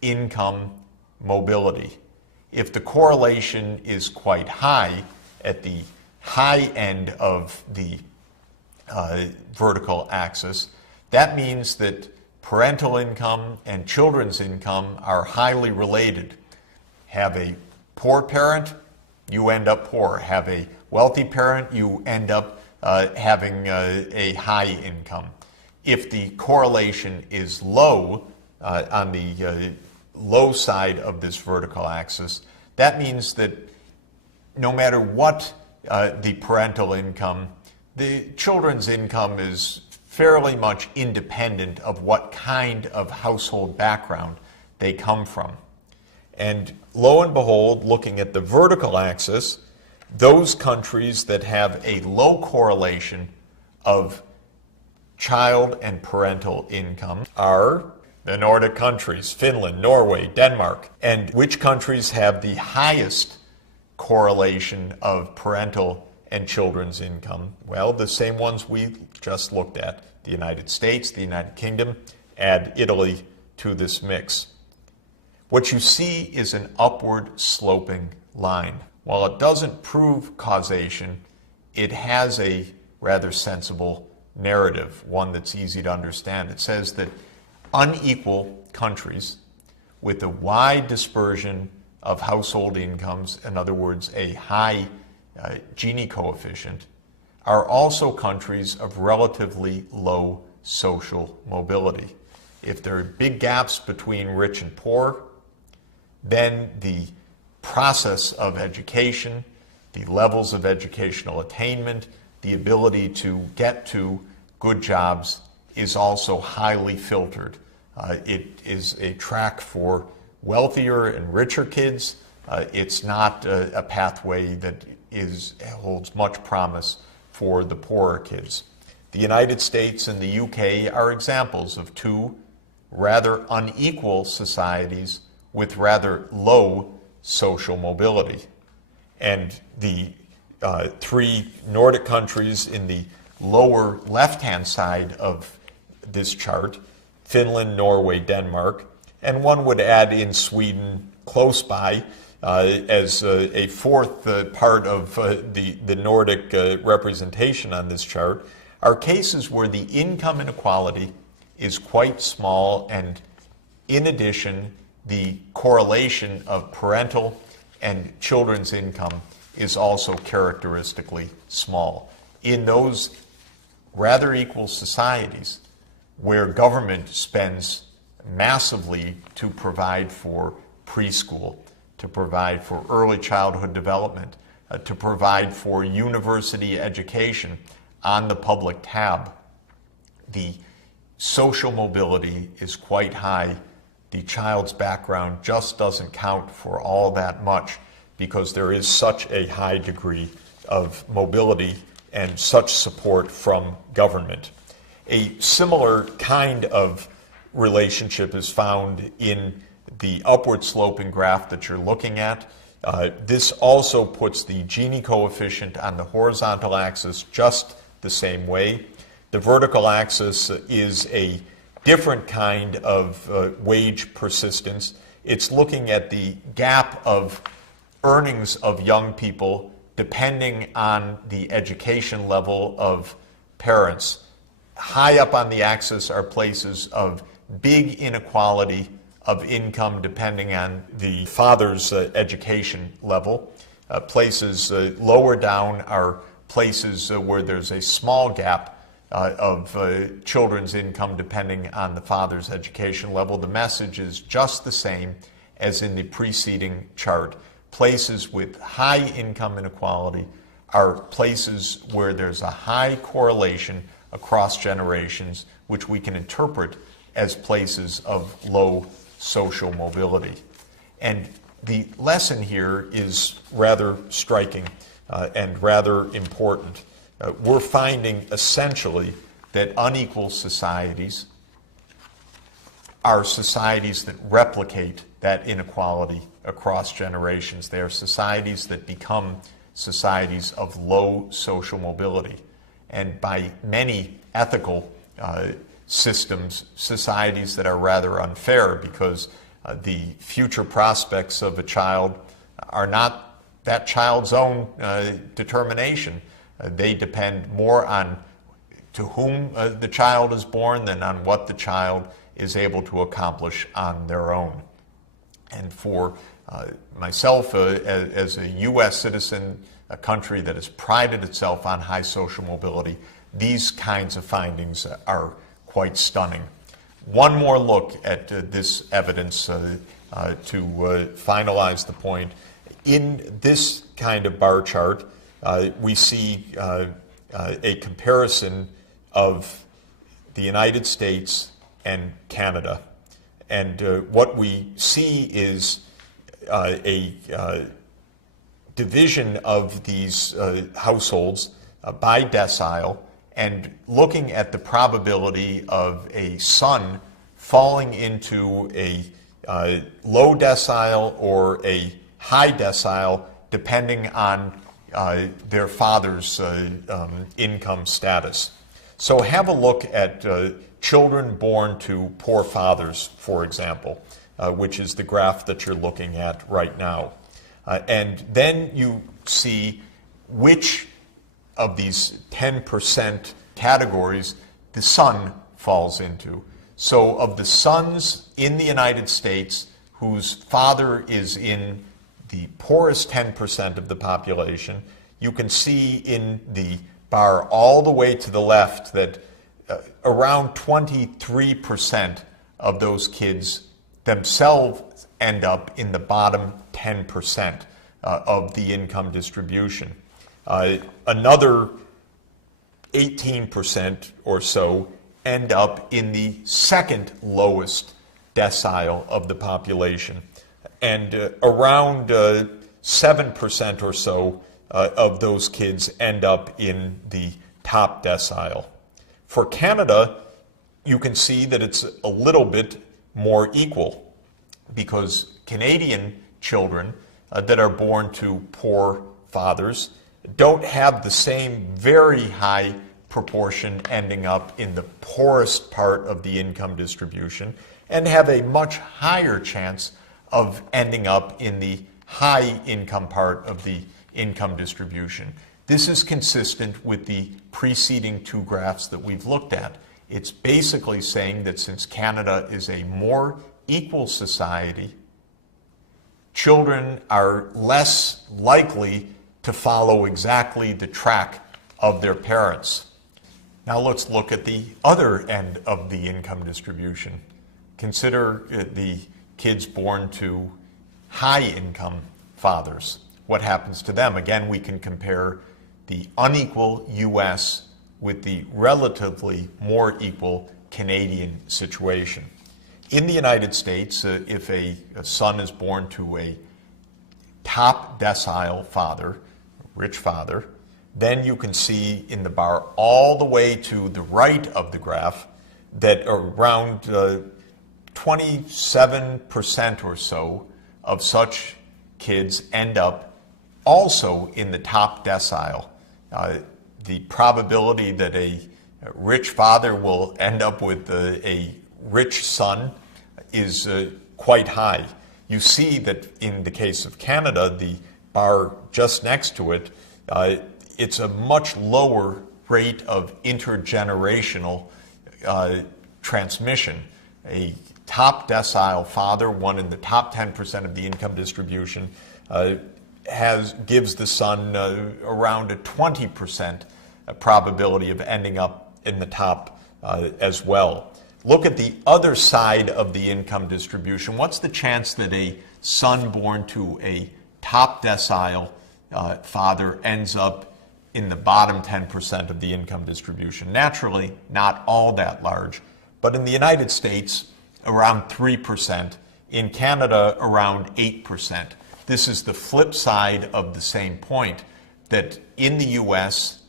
income mobility. If the correlation is quite high at the high end of the vertical axis, that means that parental income and children's income are highly related. Have a poor parent, you end up poor. Have a wealthy parent, you end up having a high income. If the correlation is low on the low side of this vertical axis, that means that no matter what the parental income, the children's income is fairly much independent of what kind of household background they come from. And lo and behold, looking at the vertical axis, those countries that have a low correlation of child and parental income are the Nordic countries, Finland, Norway, Denmark. And which countries have the highest correlation of parental and children's income? Well, the same ones we just looked at. The United States, the United Kingdom, add Italy to this mix. What you see is an upward sloping line. While it doesn't prove causation, it has a rather sensible narrative, one that's easy to understand. It says that unequal countries with a wide dispersion of household incomes, in other words, a high Gini coefficient, are also countries of relatively low social mobility. If there are big gaps between rich and poor, then the process of education, the levels of educational attainment, the ability to get to good jobs is also highly filtered. It is a track for wealthier and richer kids. It's not a pathway that holds much promise for the poorer kids. The United States and the UK are examples of two rather unequal societies with rather low social mobility. And the three Nordic countries in the lower left-hand side of this chart, Finland, Norway, Denmark, and one would add in Sweden close by as a fourth part of the Nordic representation on this chart, are cases where the income inequality is quite small, and in addition, the correlation of parental and children's income is also characteristically small. In those rather equal societies where government spends massively to provide for preschool, to provide for early childhood development, to provide for university education on the public tab, the social mobility is quite high. The child's background just doesn't count for all that much because there is such a high degree of mobility and such support from government. A similar kind of relationship is found in the upward sloping graph that you're looking at. This also puts the Gini coefficient on the horizontal axis just the same way. The vertical axis is a different kind of wage persistence. It's looking at the gap of earnings of young people depending on the education level of parents. high up on the axis are places of big inequality of income depending on the father's education level. Places lower down are places where there's a small gap of children's income depending on the father's education level. The message is just the same as in the preceding chart. Places with high income inequality are places where there's a high correlation across generations, which we can interpret as places of low social mobility. And the lesson here is rather striking and rather important. We're finding essentially that unequal societies are societies that replicate that inequality across generations. They are societies that become societies of low social mobility. And by many ethical systems, societies that are rather unfair, because the future prospects of a child are not that child's own determination. They depend more on to whom the child is born than on what the child is able to accomplish on their own. And for myself, as a U.S. citizen, a country that has prided itself on high social mobility, these kinds of findings are quite stunning. One more look at this evidence to finalize the point. In this kind of bar chart, we see a comparison of the United States and Canada. And what we see is a division of these households by decile, and looking at the probability of a son falling into a low decile or a high decile depending on their father's income status. So have a look at children born to poor fathers, for example, which is the graph that you're looking at right now. And then you see which of these 10% categories the son falls into. So of the sons in the United States whose father is in the poorest 10% of the population, you can see in the bar all the way to the left that around 23% of those kids themselves end up in the bottom 10% of the income distribution. Another 18% or so end up in the second lowest decile of the population. And around 7% or so of those kids end up in the top decile. For Canada, you can see that it's a little bit more equal, because Canadian children that are born to poor fathers don't have the same very high proportion ending up in the poorest part of the income distribution, and have a much higher chance of ending up in the high income part of the income distribution. This is consistent with the preceding two graphs that we've looked at. It's basically saying that since Canada is a more equal society, children are less likely to follow exactly the track of their parents. Now let's look at the other end of the income distribution. Consider the kids born to high income fathers. What happens to them? Again, we can compare the unequal U.S. with the relatively more equal Canadian situation. In the United States, if a son is born to a top decile father, rich father, then you can see in the bar all the way to the right of the graph that around 27% or so of such kids end up also in the top decile. The probability that a rich father will end up with a rich son is quite high. You see that in the case of Canada, the bar just next to it, it's a much lower trait of intergenerational transmission. A top decile father, one in the top 10% of the income distribution, gives the son around a 20% probability of ending up in the top as well. Look at the other side of the income distribution. What's the chance that a son born to a top decile father ends up in the bottom 10% of the income distribution? Naturally, not all that large, but in the United States, around 3%. In Canada, around 8%. This is the flip side of the same point, that in the U.S.,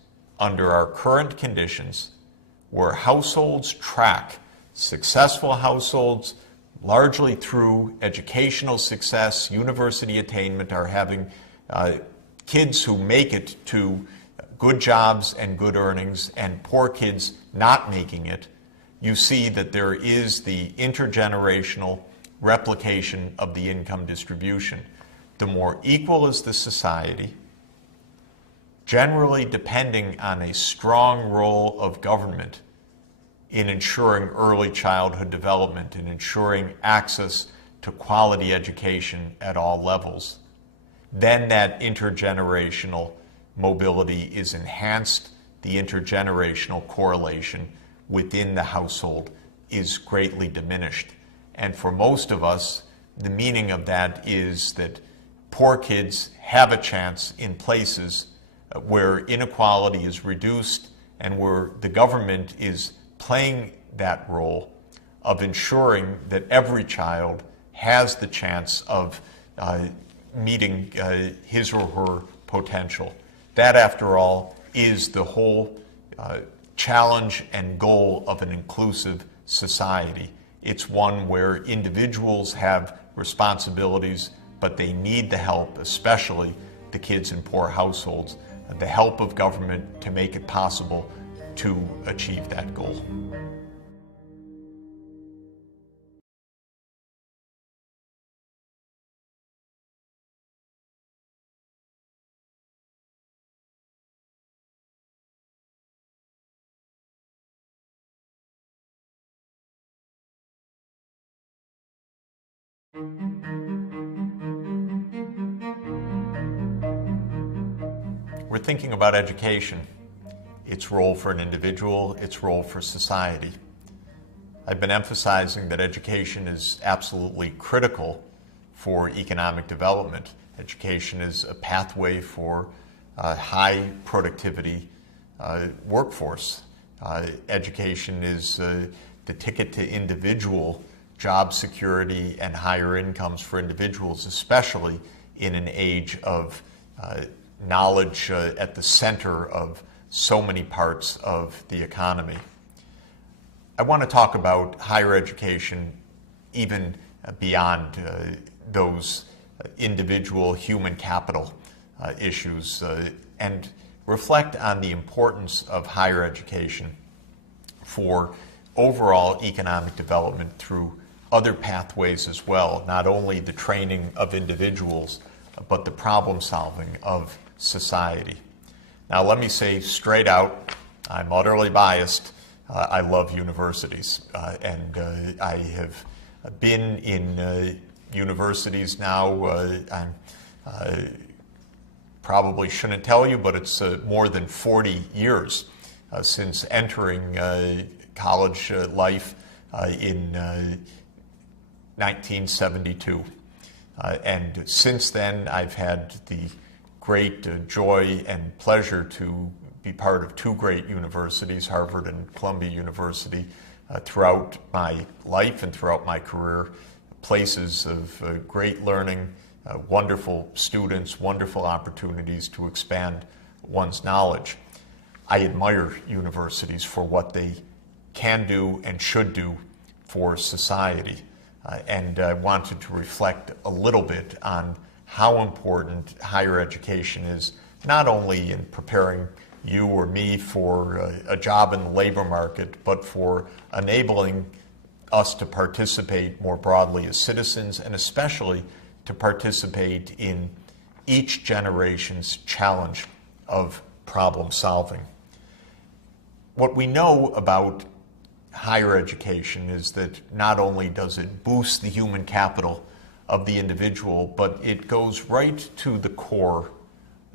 under our current conditions, where households track successful households, largely through educational success, university attainment, are having kids who make it to good jobs and good earnings, and poor kids not making it, you see that there is the intergenerational replication of the income distribution. The more equal is the society, generally depending on a strong role of government in ensuring early childhood development, in ensuring access to quality education at all levels, then that intergenerational mobility is enhanced. The intergenerational correlation within the household is greatly diminished. And for most of us, the meaning of that is that poor kids have a chance in places where inequality is reduced and where the government is playing that role of ensuring that every child has the chance of meeting his or her potential. That, after all, is the whole challenge and goal of an inclusive society. It's one where individuals have responsibilities, but they need the help, especially the kids in poor households, the help of government to make it possible to achieve that goal. We're thinking about education, its role for an individual, its role for society. I've been emphasizing that education is absolutely critical for economic development. Education is a pathway for high productivity workforce. Education is the ticket to individual job security and higher incomes for individuals, especially in an age of knowledge at the center of so many parts of the economy. I want to talk about higher education even beyond those individual human capital issues and reflect on the importance of higher education for overall economic development through other pathways as well, not only the training of individuals, but the problem solving of society. Now, let me say straight out, I'm utterly biased. I love universities, and I have been in universities now. I probably shouldn't tell you, but it's more than 40 years since entering college life in 1972. And since then, I've had the great joy and pleasure to be part of two great universities, Harvard and Columbia University, throughout my life and throughout my career, places of great learning, wonderful students, wonderful opportunities to expand one's knowledge. I admire universities for what they can do and should do for society. And I wanted to reflect a little bit on how important higher education is, not only in preparing you or me for a job in the labor market, but for enabling us to participate more broadly as citizens, and especially to participate in each generation's challenge of problem solving. What we know about higher education is that not only does it boost the human capital of the individual, but it goes right to the core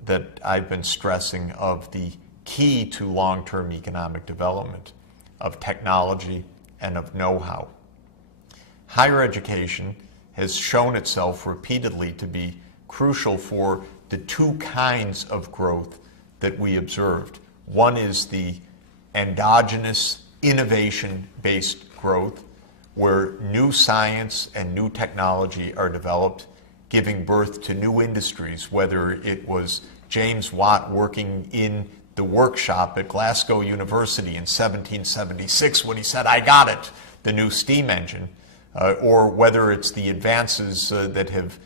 that I've been stressing of the key to long-term economic development, of technology and of know-how. Higher education has shown itself repeatedly to be crucial for the two kinds of growth that we observed. One is the endogenous innovation-based growth, where new science and new technology are developed, giving birth to new industries, whether it was James Watt working in the workshop at Glasgow University in 1776 when he said, "I got it," the new steam engine, or whether it's the advances that have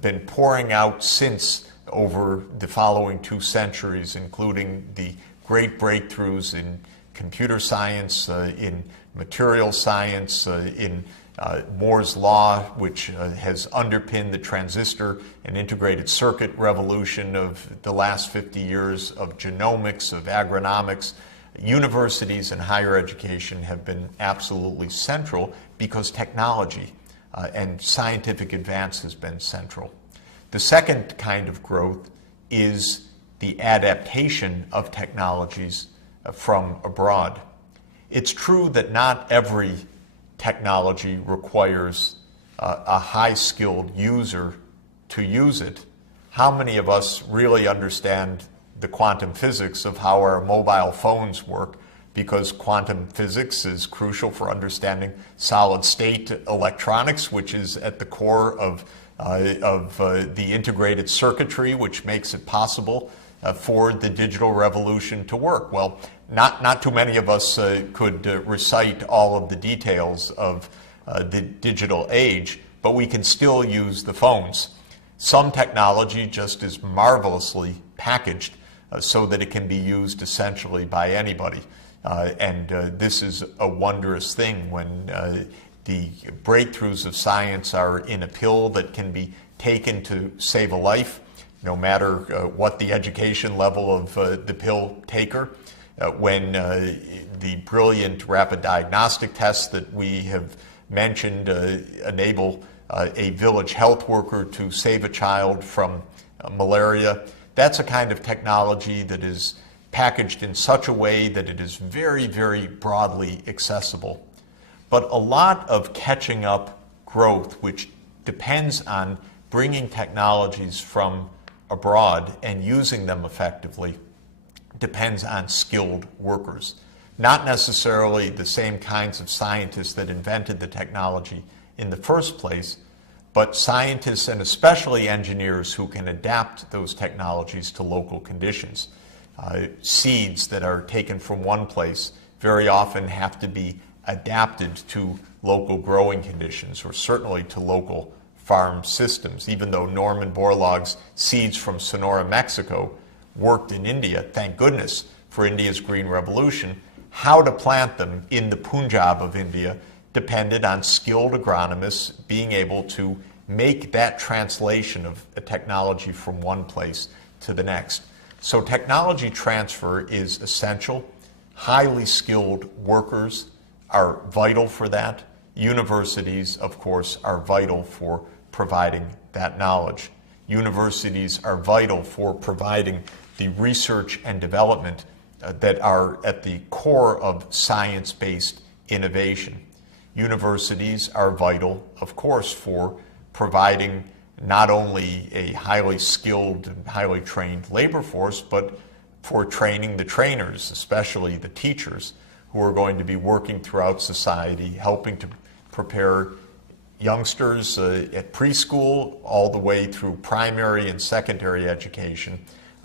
been pouring out since over the following 2 centuries, including the great breakthroughs in computer science, in material science, in Moore's Law, which has underpinned the transistor and integrated circuit revolution of the last 50 years, of genomics, of agronomics. Universities and higher education have been absolutely central because technology and scientific advance has been central. The second kind of growth is the adaptation of technologies from abroad. It's true that not every technology requires a high-skilled user to use it. How many of us really understand the quantum physics of how our mobile phones work? Because quantum physics is crucial for understanding solid-state electronics, which is at the core of the integrated circuitry, which makes it possible for the digital revolution to work. Well, not too many of us could recite all of the details of the digital age, but we can still use the phones. Some technology just is marvelously packaged so that it can be used essentially by anybody. And this is a wondrous thing when the breakthroughs of science are in a pill that can be taken to save a life, no matter what the education level of the pill taker. When the brilliant rapid diagnostic tests that we have mentioned enable a village health worker to save a child from malaria, that's a kind of technology that is packaged in such a way that it is very, very broadly accessible. But a lot of catching up growth, which depends on bringing technologies from abroad and using them effectively, depends on skilled workers. Not necessarily the same kinds of scientists that invented the technology in the first place, but scientists and especially engineers who can adapt those technologies to local conditions. Seeds that are taken from one place very often have to be adapted to local growing conditions, or certainly to local farm systems. Even though Norman Borlaug's seeds from Sonora, Mexico worked in India, thank goodness for India's Green Revolution, how to plant them in the Punjab of India depended on skilled agronomists being able to make that translation of a technology from one place to the next. So technology transfer is essential. Highly skilled workers are vital for that. Universities, of course, are vital for providing that knowledge. Universities are vital for providing the research and development that are at the core of science-based innovation. Universities are vital, of course, for providing not only a highly skilled and highly trained labor force, but for training the trainers, especially the teachers, who are going to be working throughout society, helping to prepare youngsters at preschool all the way through primary and secondary education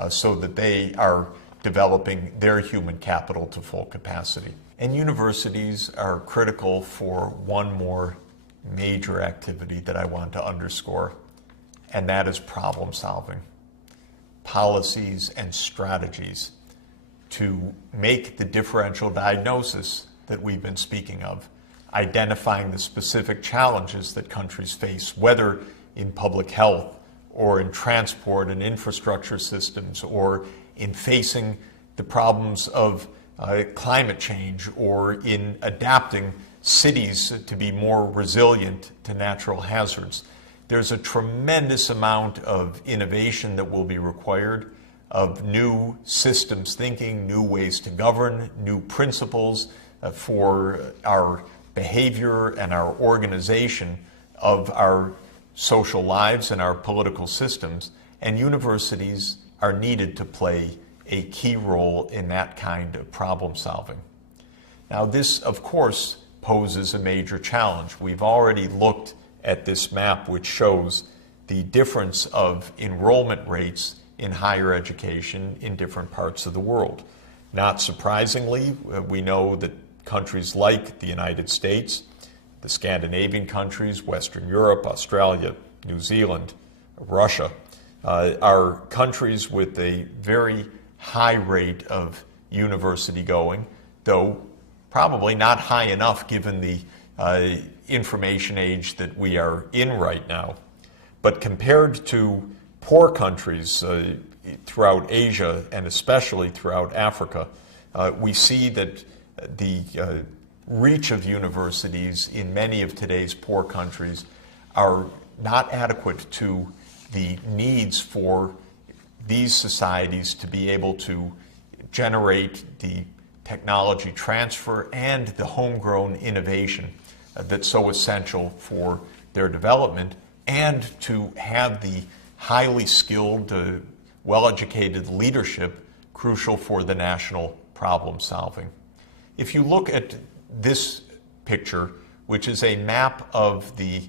so that they are developing their human capital to full capacity. And universities are critical for one more major activity that I want to underscore, and that is problem solving. Policies and strategies to make the differential diagnosis that we've been speaking of, identifying the specific challenges that countries face, whether in public health or in transport and infrastructure systems or in facing the problems of climate change or in adapting cities to be more resilient to natural hazards. There's a tremendous amount of innovation that will be required, of new systems thinking, new ways to govern, new principles for our behavior and our organization of our social lives and our political systems. And universities are needed to play a key role in that kind of problem solving. Now, this, of course, poses a major challenge. We've already looked at this map, which shows the difference of enrollment rates in higher education in different parts of the world. Not surprisingly, we know that countries like the United States, the Scandinavian countries, Western Europe, Australia, New Zealand, Russia, are countries with a very high rate of university going, though probably not high enough given the information age that we are in right now. But compared to poor countries throughout Asia and especially throughout Africa, we see that the reach of universities in many of today's poor countries are not adequate to the needs for these societies to be able to generate the technology transfer and the homegrown innovation that's so essential for their development, and to have the highly skilled, well-educated leadership crucial for the national problem solving. If you look at this picture, which is a map of the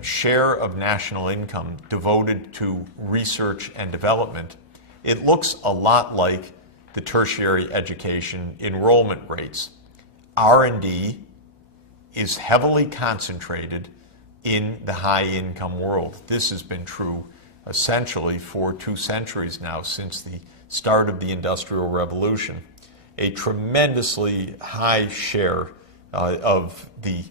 share of national income devoted to research and development, it looks a lot like the tertiary education enrollment rates. R&D is heavily concentrated in the high-income world. This has been true essentially for 2 centuries now, since the start of the Industrial Revolution. A tremendously high share of the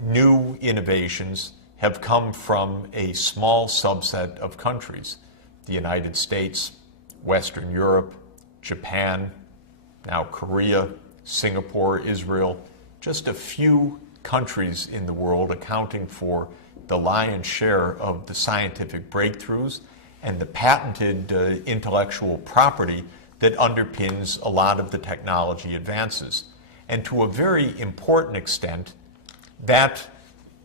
new innovations have come from a small subset of countries: the United States, Western Europe, Japan, now Korea, Singapore, Israel, just a few countries in the world accounting for the lion's share of the scientific breakthroughs and the patented intellectual property that underpins a lot of the technology advances. And to a very important extent, that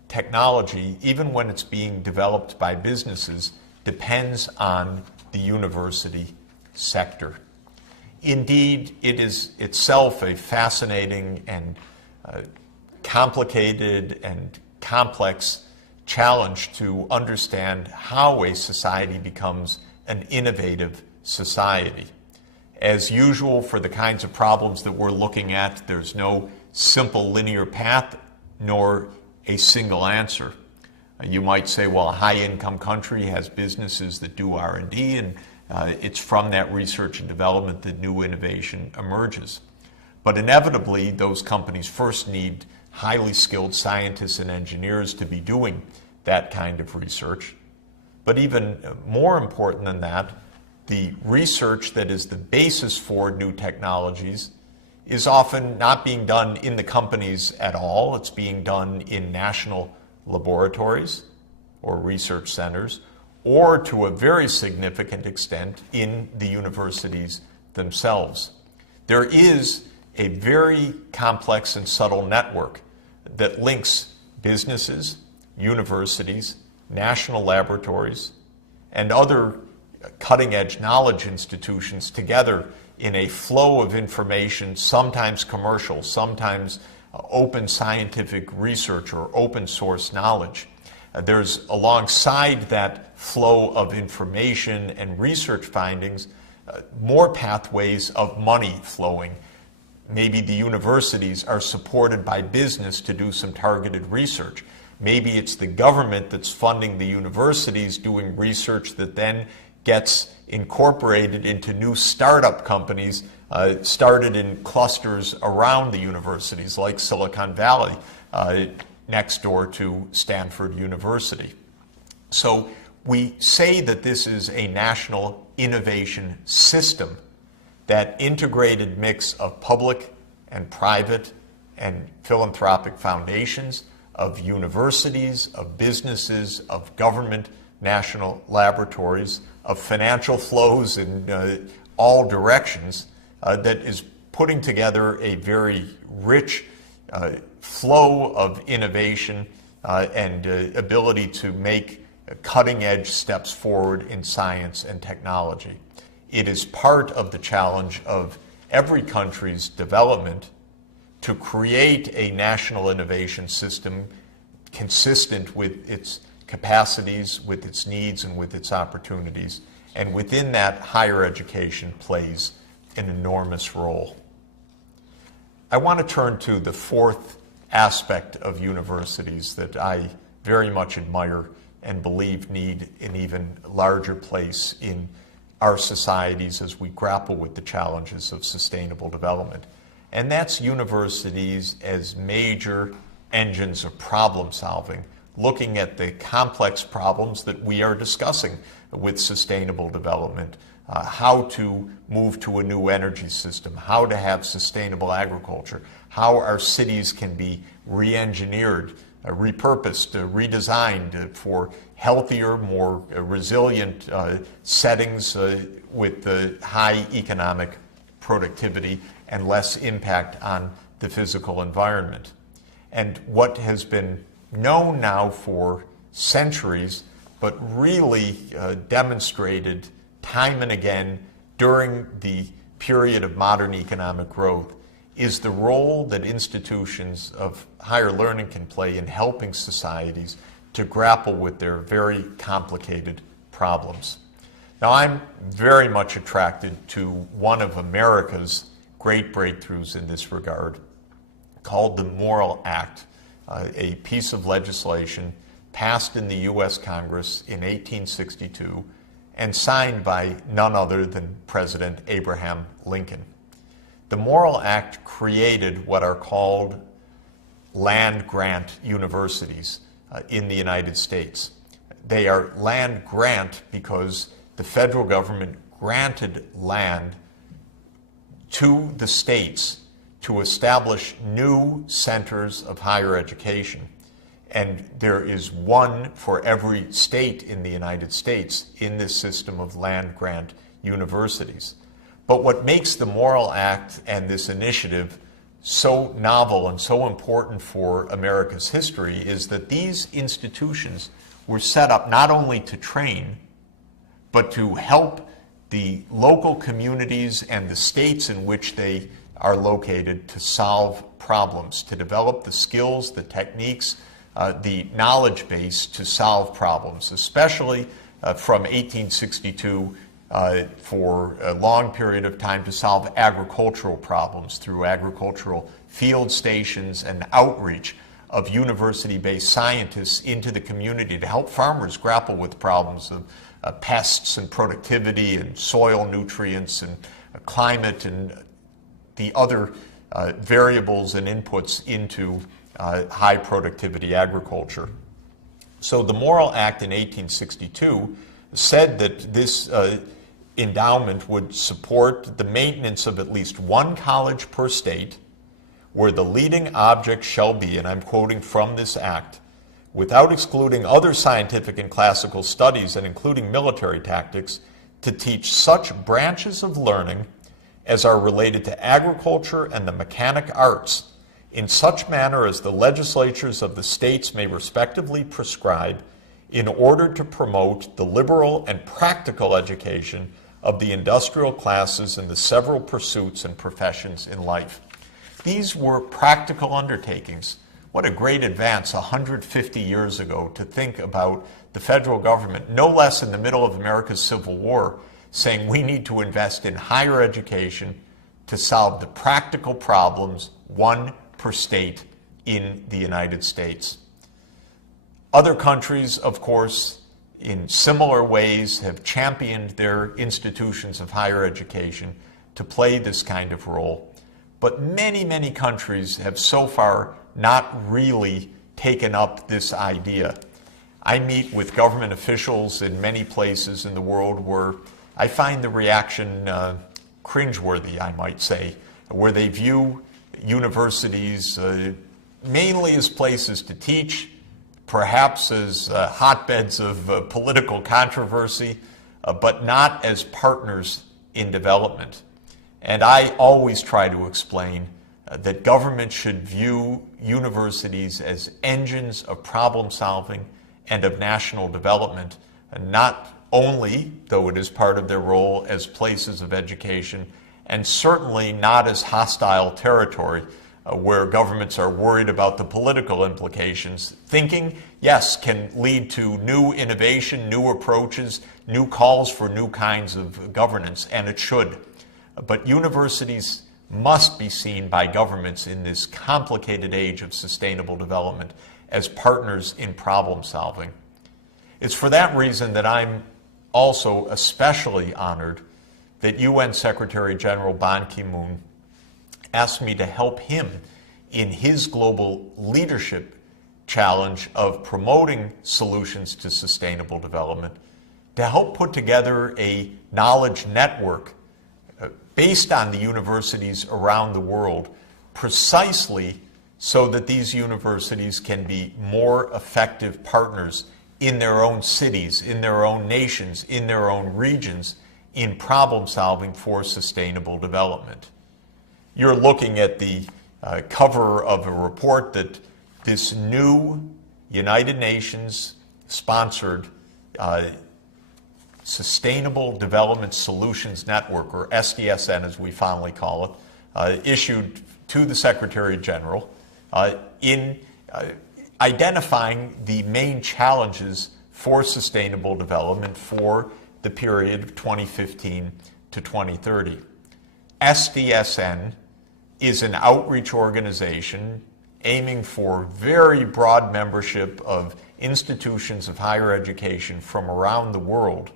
technology, even when it's being developed by businesses, depends on the university sector. Indeed, it is itself a fascinating and complicated and complex challenge to understand how a society becomes an innovative society. As usual for the kinds of problems that we're looking at, there's no simple linear path nor a single answer. You might say, well, a high-income country has businesses that do R&D, and it's from that research and development that new innovation emerges. But inevitably, those companies first need highly skilled scientists and engineers to be doing that kind of research. But even more important than that, the research that is the basis for new technologies is often not being done in the companies at all. It's being done in national laboratories or research centers, or to a very significant extent in the universities themselves. There is a very complex and subtle network that links businesses, universities, national laboratories, and other cutting-edge knowledge institutions together in a flow of information, sometimes commercial, sometimes open scientific research or open source knowledge. There's, alongside that flow of information and research findings, more pathways of money flowing. Maybe the universities are supported by business to do some targeted research. Maybe it's the government that's funding the universities doing research that then gets incorporated into new startup companies started in clusters around the universities, like Silicon Valley, next door to Stanford University. So we say that this is a national innovation system, that integrated mix of public and private and philanthropic foundations, of universities, of businesses, of government, national laboratories, of financial flows in all directions, that is putting together a very rich flow of innovation and ability to make cutting-edge steps forward in science and technology. It is part of the challenge of every country's development to create a national innovation system consistent with its capacities, with its needs, and with its opportunities. And within that, higher education plays an enormous role. I want to turn to the fourth aspect of universities that I very much admire and believe need an even larger place in our societies as we grapple with the challenges of sustainable development. And that's universities as major engines of problem solving, looking at the complex problems that we are discussing with sustainable development, how to move to a new energy system, how to have sustainable agriculture, how our cities can be re-engineered, repurposed, redesigned for healthier, more resilient settings with high economic productivity and less impact on the physical environment. And what has been known now for centuries, but really demonstrated time and again during the period of modern economic growth, is the role that institutions of higher learning can play in helping societies to grapple with their very complicated problems. Now, I'm very much attracted to one of America's great breakthroughs in this regard, called the Morrill Act, a piece of legislation passed in the U.S. Congress in 1862 and signed by none other than President Abraham Lincoln. The Morrill Act created what are called land-grant universities in the United States. They are land-grant because the federal government granted land to the states to establish new centers of higher education. And there is one for every state in the United States in this system of land-grant universities. But what makes the Morrill Act and this initiative so novel and so important for America's history is that these institutions were set up not only to train, but to help the local communities and the states in which they are located to solve problems, to develop the skills, the techniques, the knowledge base to solve problems, especially from 1862 for a long period of time to solve agricultural problems through agricultural field stations and outreach of university-based scientists into the community to help farmers grapple with problems of pests and productivity and soil nutrients and climate and the other variables and inputs into high productivity agriculture. So the Morrill Act in 1862 said that this endowment would support the maintenance of at least one college per state where the leading object shall be, and I'm quoting from this act, without excluding other scientific and classical studies and including military tactics, to teach such branches of learning as are related to agriculture and the mechanic arts in such manner as the legislatures of the states may respectively prescribe in order to promote the liberal and practical education of the industrial classes in the several pursuits and professions in life. These were practical undertakings. What a great advance 150 years ago to think about the federal government, no less in the middle of America's Civil War, saying we need to invest in higher education to solve the practical problems, one per state in the United States. Other countries, of course, in similar ways have championed their institutions of higher education to play this kind of role. But many, many countries have so far not really taken up this idea. I meet with government officials in many places in the world where I find the reaction cringeworthy, I might say, where they view universities mainly as places to teach, perhaps as hotbeds of political controversy, but not as partners in development. And I always try to explain that government should view universities as engines of problem solving and of national development, and not only, though it is part of their role, as places of education, and certainly not as hostile territory where governments are worried about the political implications. Thinking, yes, can lead to new innovation, new approaches, new calls for new kinds of governance, and it should. But universities must be seen by governments in this complicated age of sustainable development as partners in problem solving. It's for that reason that I'm also especially honored that UN Secretary General Ban Ki-moon asked me to help him in his global leadership challenge of promoting solutions to sustainable development, to help put together a knowledge network based on the universities around the world, precisely so that these universities can be more effective partners in their own cities, in their own nations, in their own regions, in problem solving for sustainable development. You're looking at the cover of a report that this new United Nations sponsored Sustainable Development Solutions Network, or SDSN as we fondly call it, issued to the Secretary General in identifying the main challenges for sustainable development for the period of 2015 to 2030. SDSN is an outreach organization aiming for very broad membership of institutions of higher education from around the world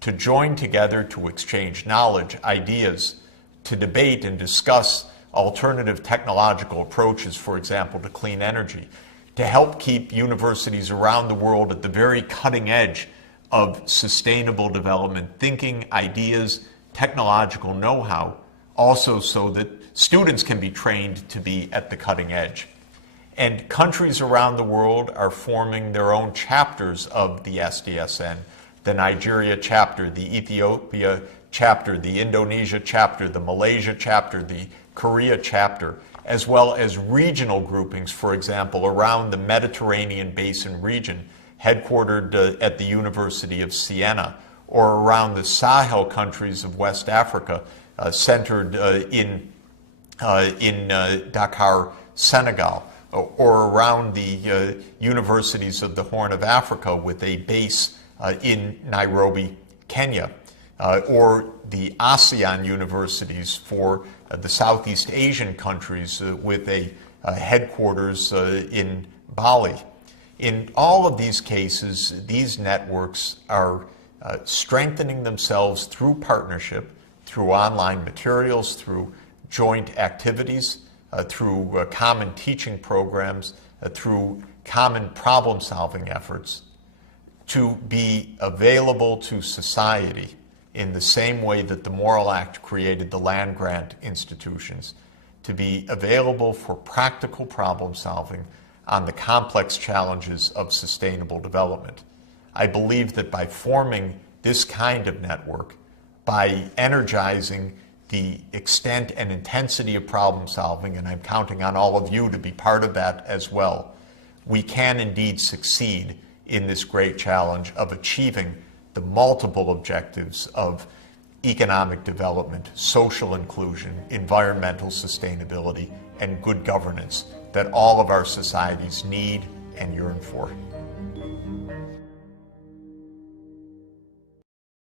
to join together to exchange knowledge, ideas, to debate and discuss alternative technological approaches, for example, to clean energy, to help keep universities around the world at the very cutting edge of sustainable development thinking, ideas, technological know-how, also so that students can be trained to be at the cutting edge. And countries around the world are forming their own chapters of the SDSN, the Nigeria chapter, the Ethiopia chapter, the Indonesia chapter, the Malaysia chapter, the Korea chapter, as well as regional groupings, for example, around the Mediterranean Basin region, headquartered at the University of Siena, or around the Sahel countries of West Africa, centered in Dakar, Senegal, or around the universities of the Horn of Africa with a base in Nairobi, Kenya, or the ASEAN universities for the Southeast Asian countries with a headquarters in Bali. In all of these cases, these networks are strengthening themselves through partnership, through online materials, through joint activities, through common teaching programs, through common problem-solving efforts, to be available to society in the same way that the Morrill Act created the land-grant institutions, to be available for practical problem-solving on the complex challenges of sustainable development. I believe that by forming this kind of network, by energizing the extent and intensity of problem solving, and I'm counting on all of you to be part of that as well, we can indeed succeed in this great challenge of achieving the multiple objectives of economic development, social inclusion, environmental sustainability, and good governance that all of our societies need and yearn for.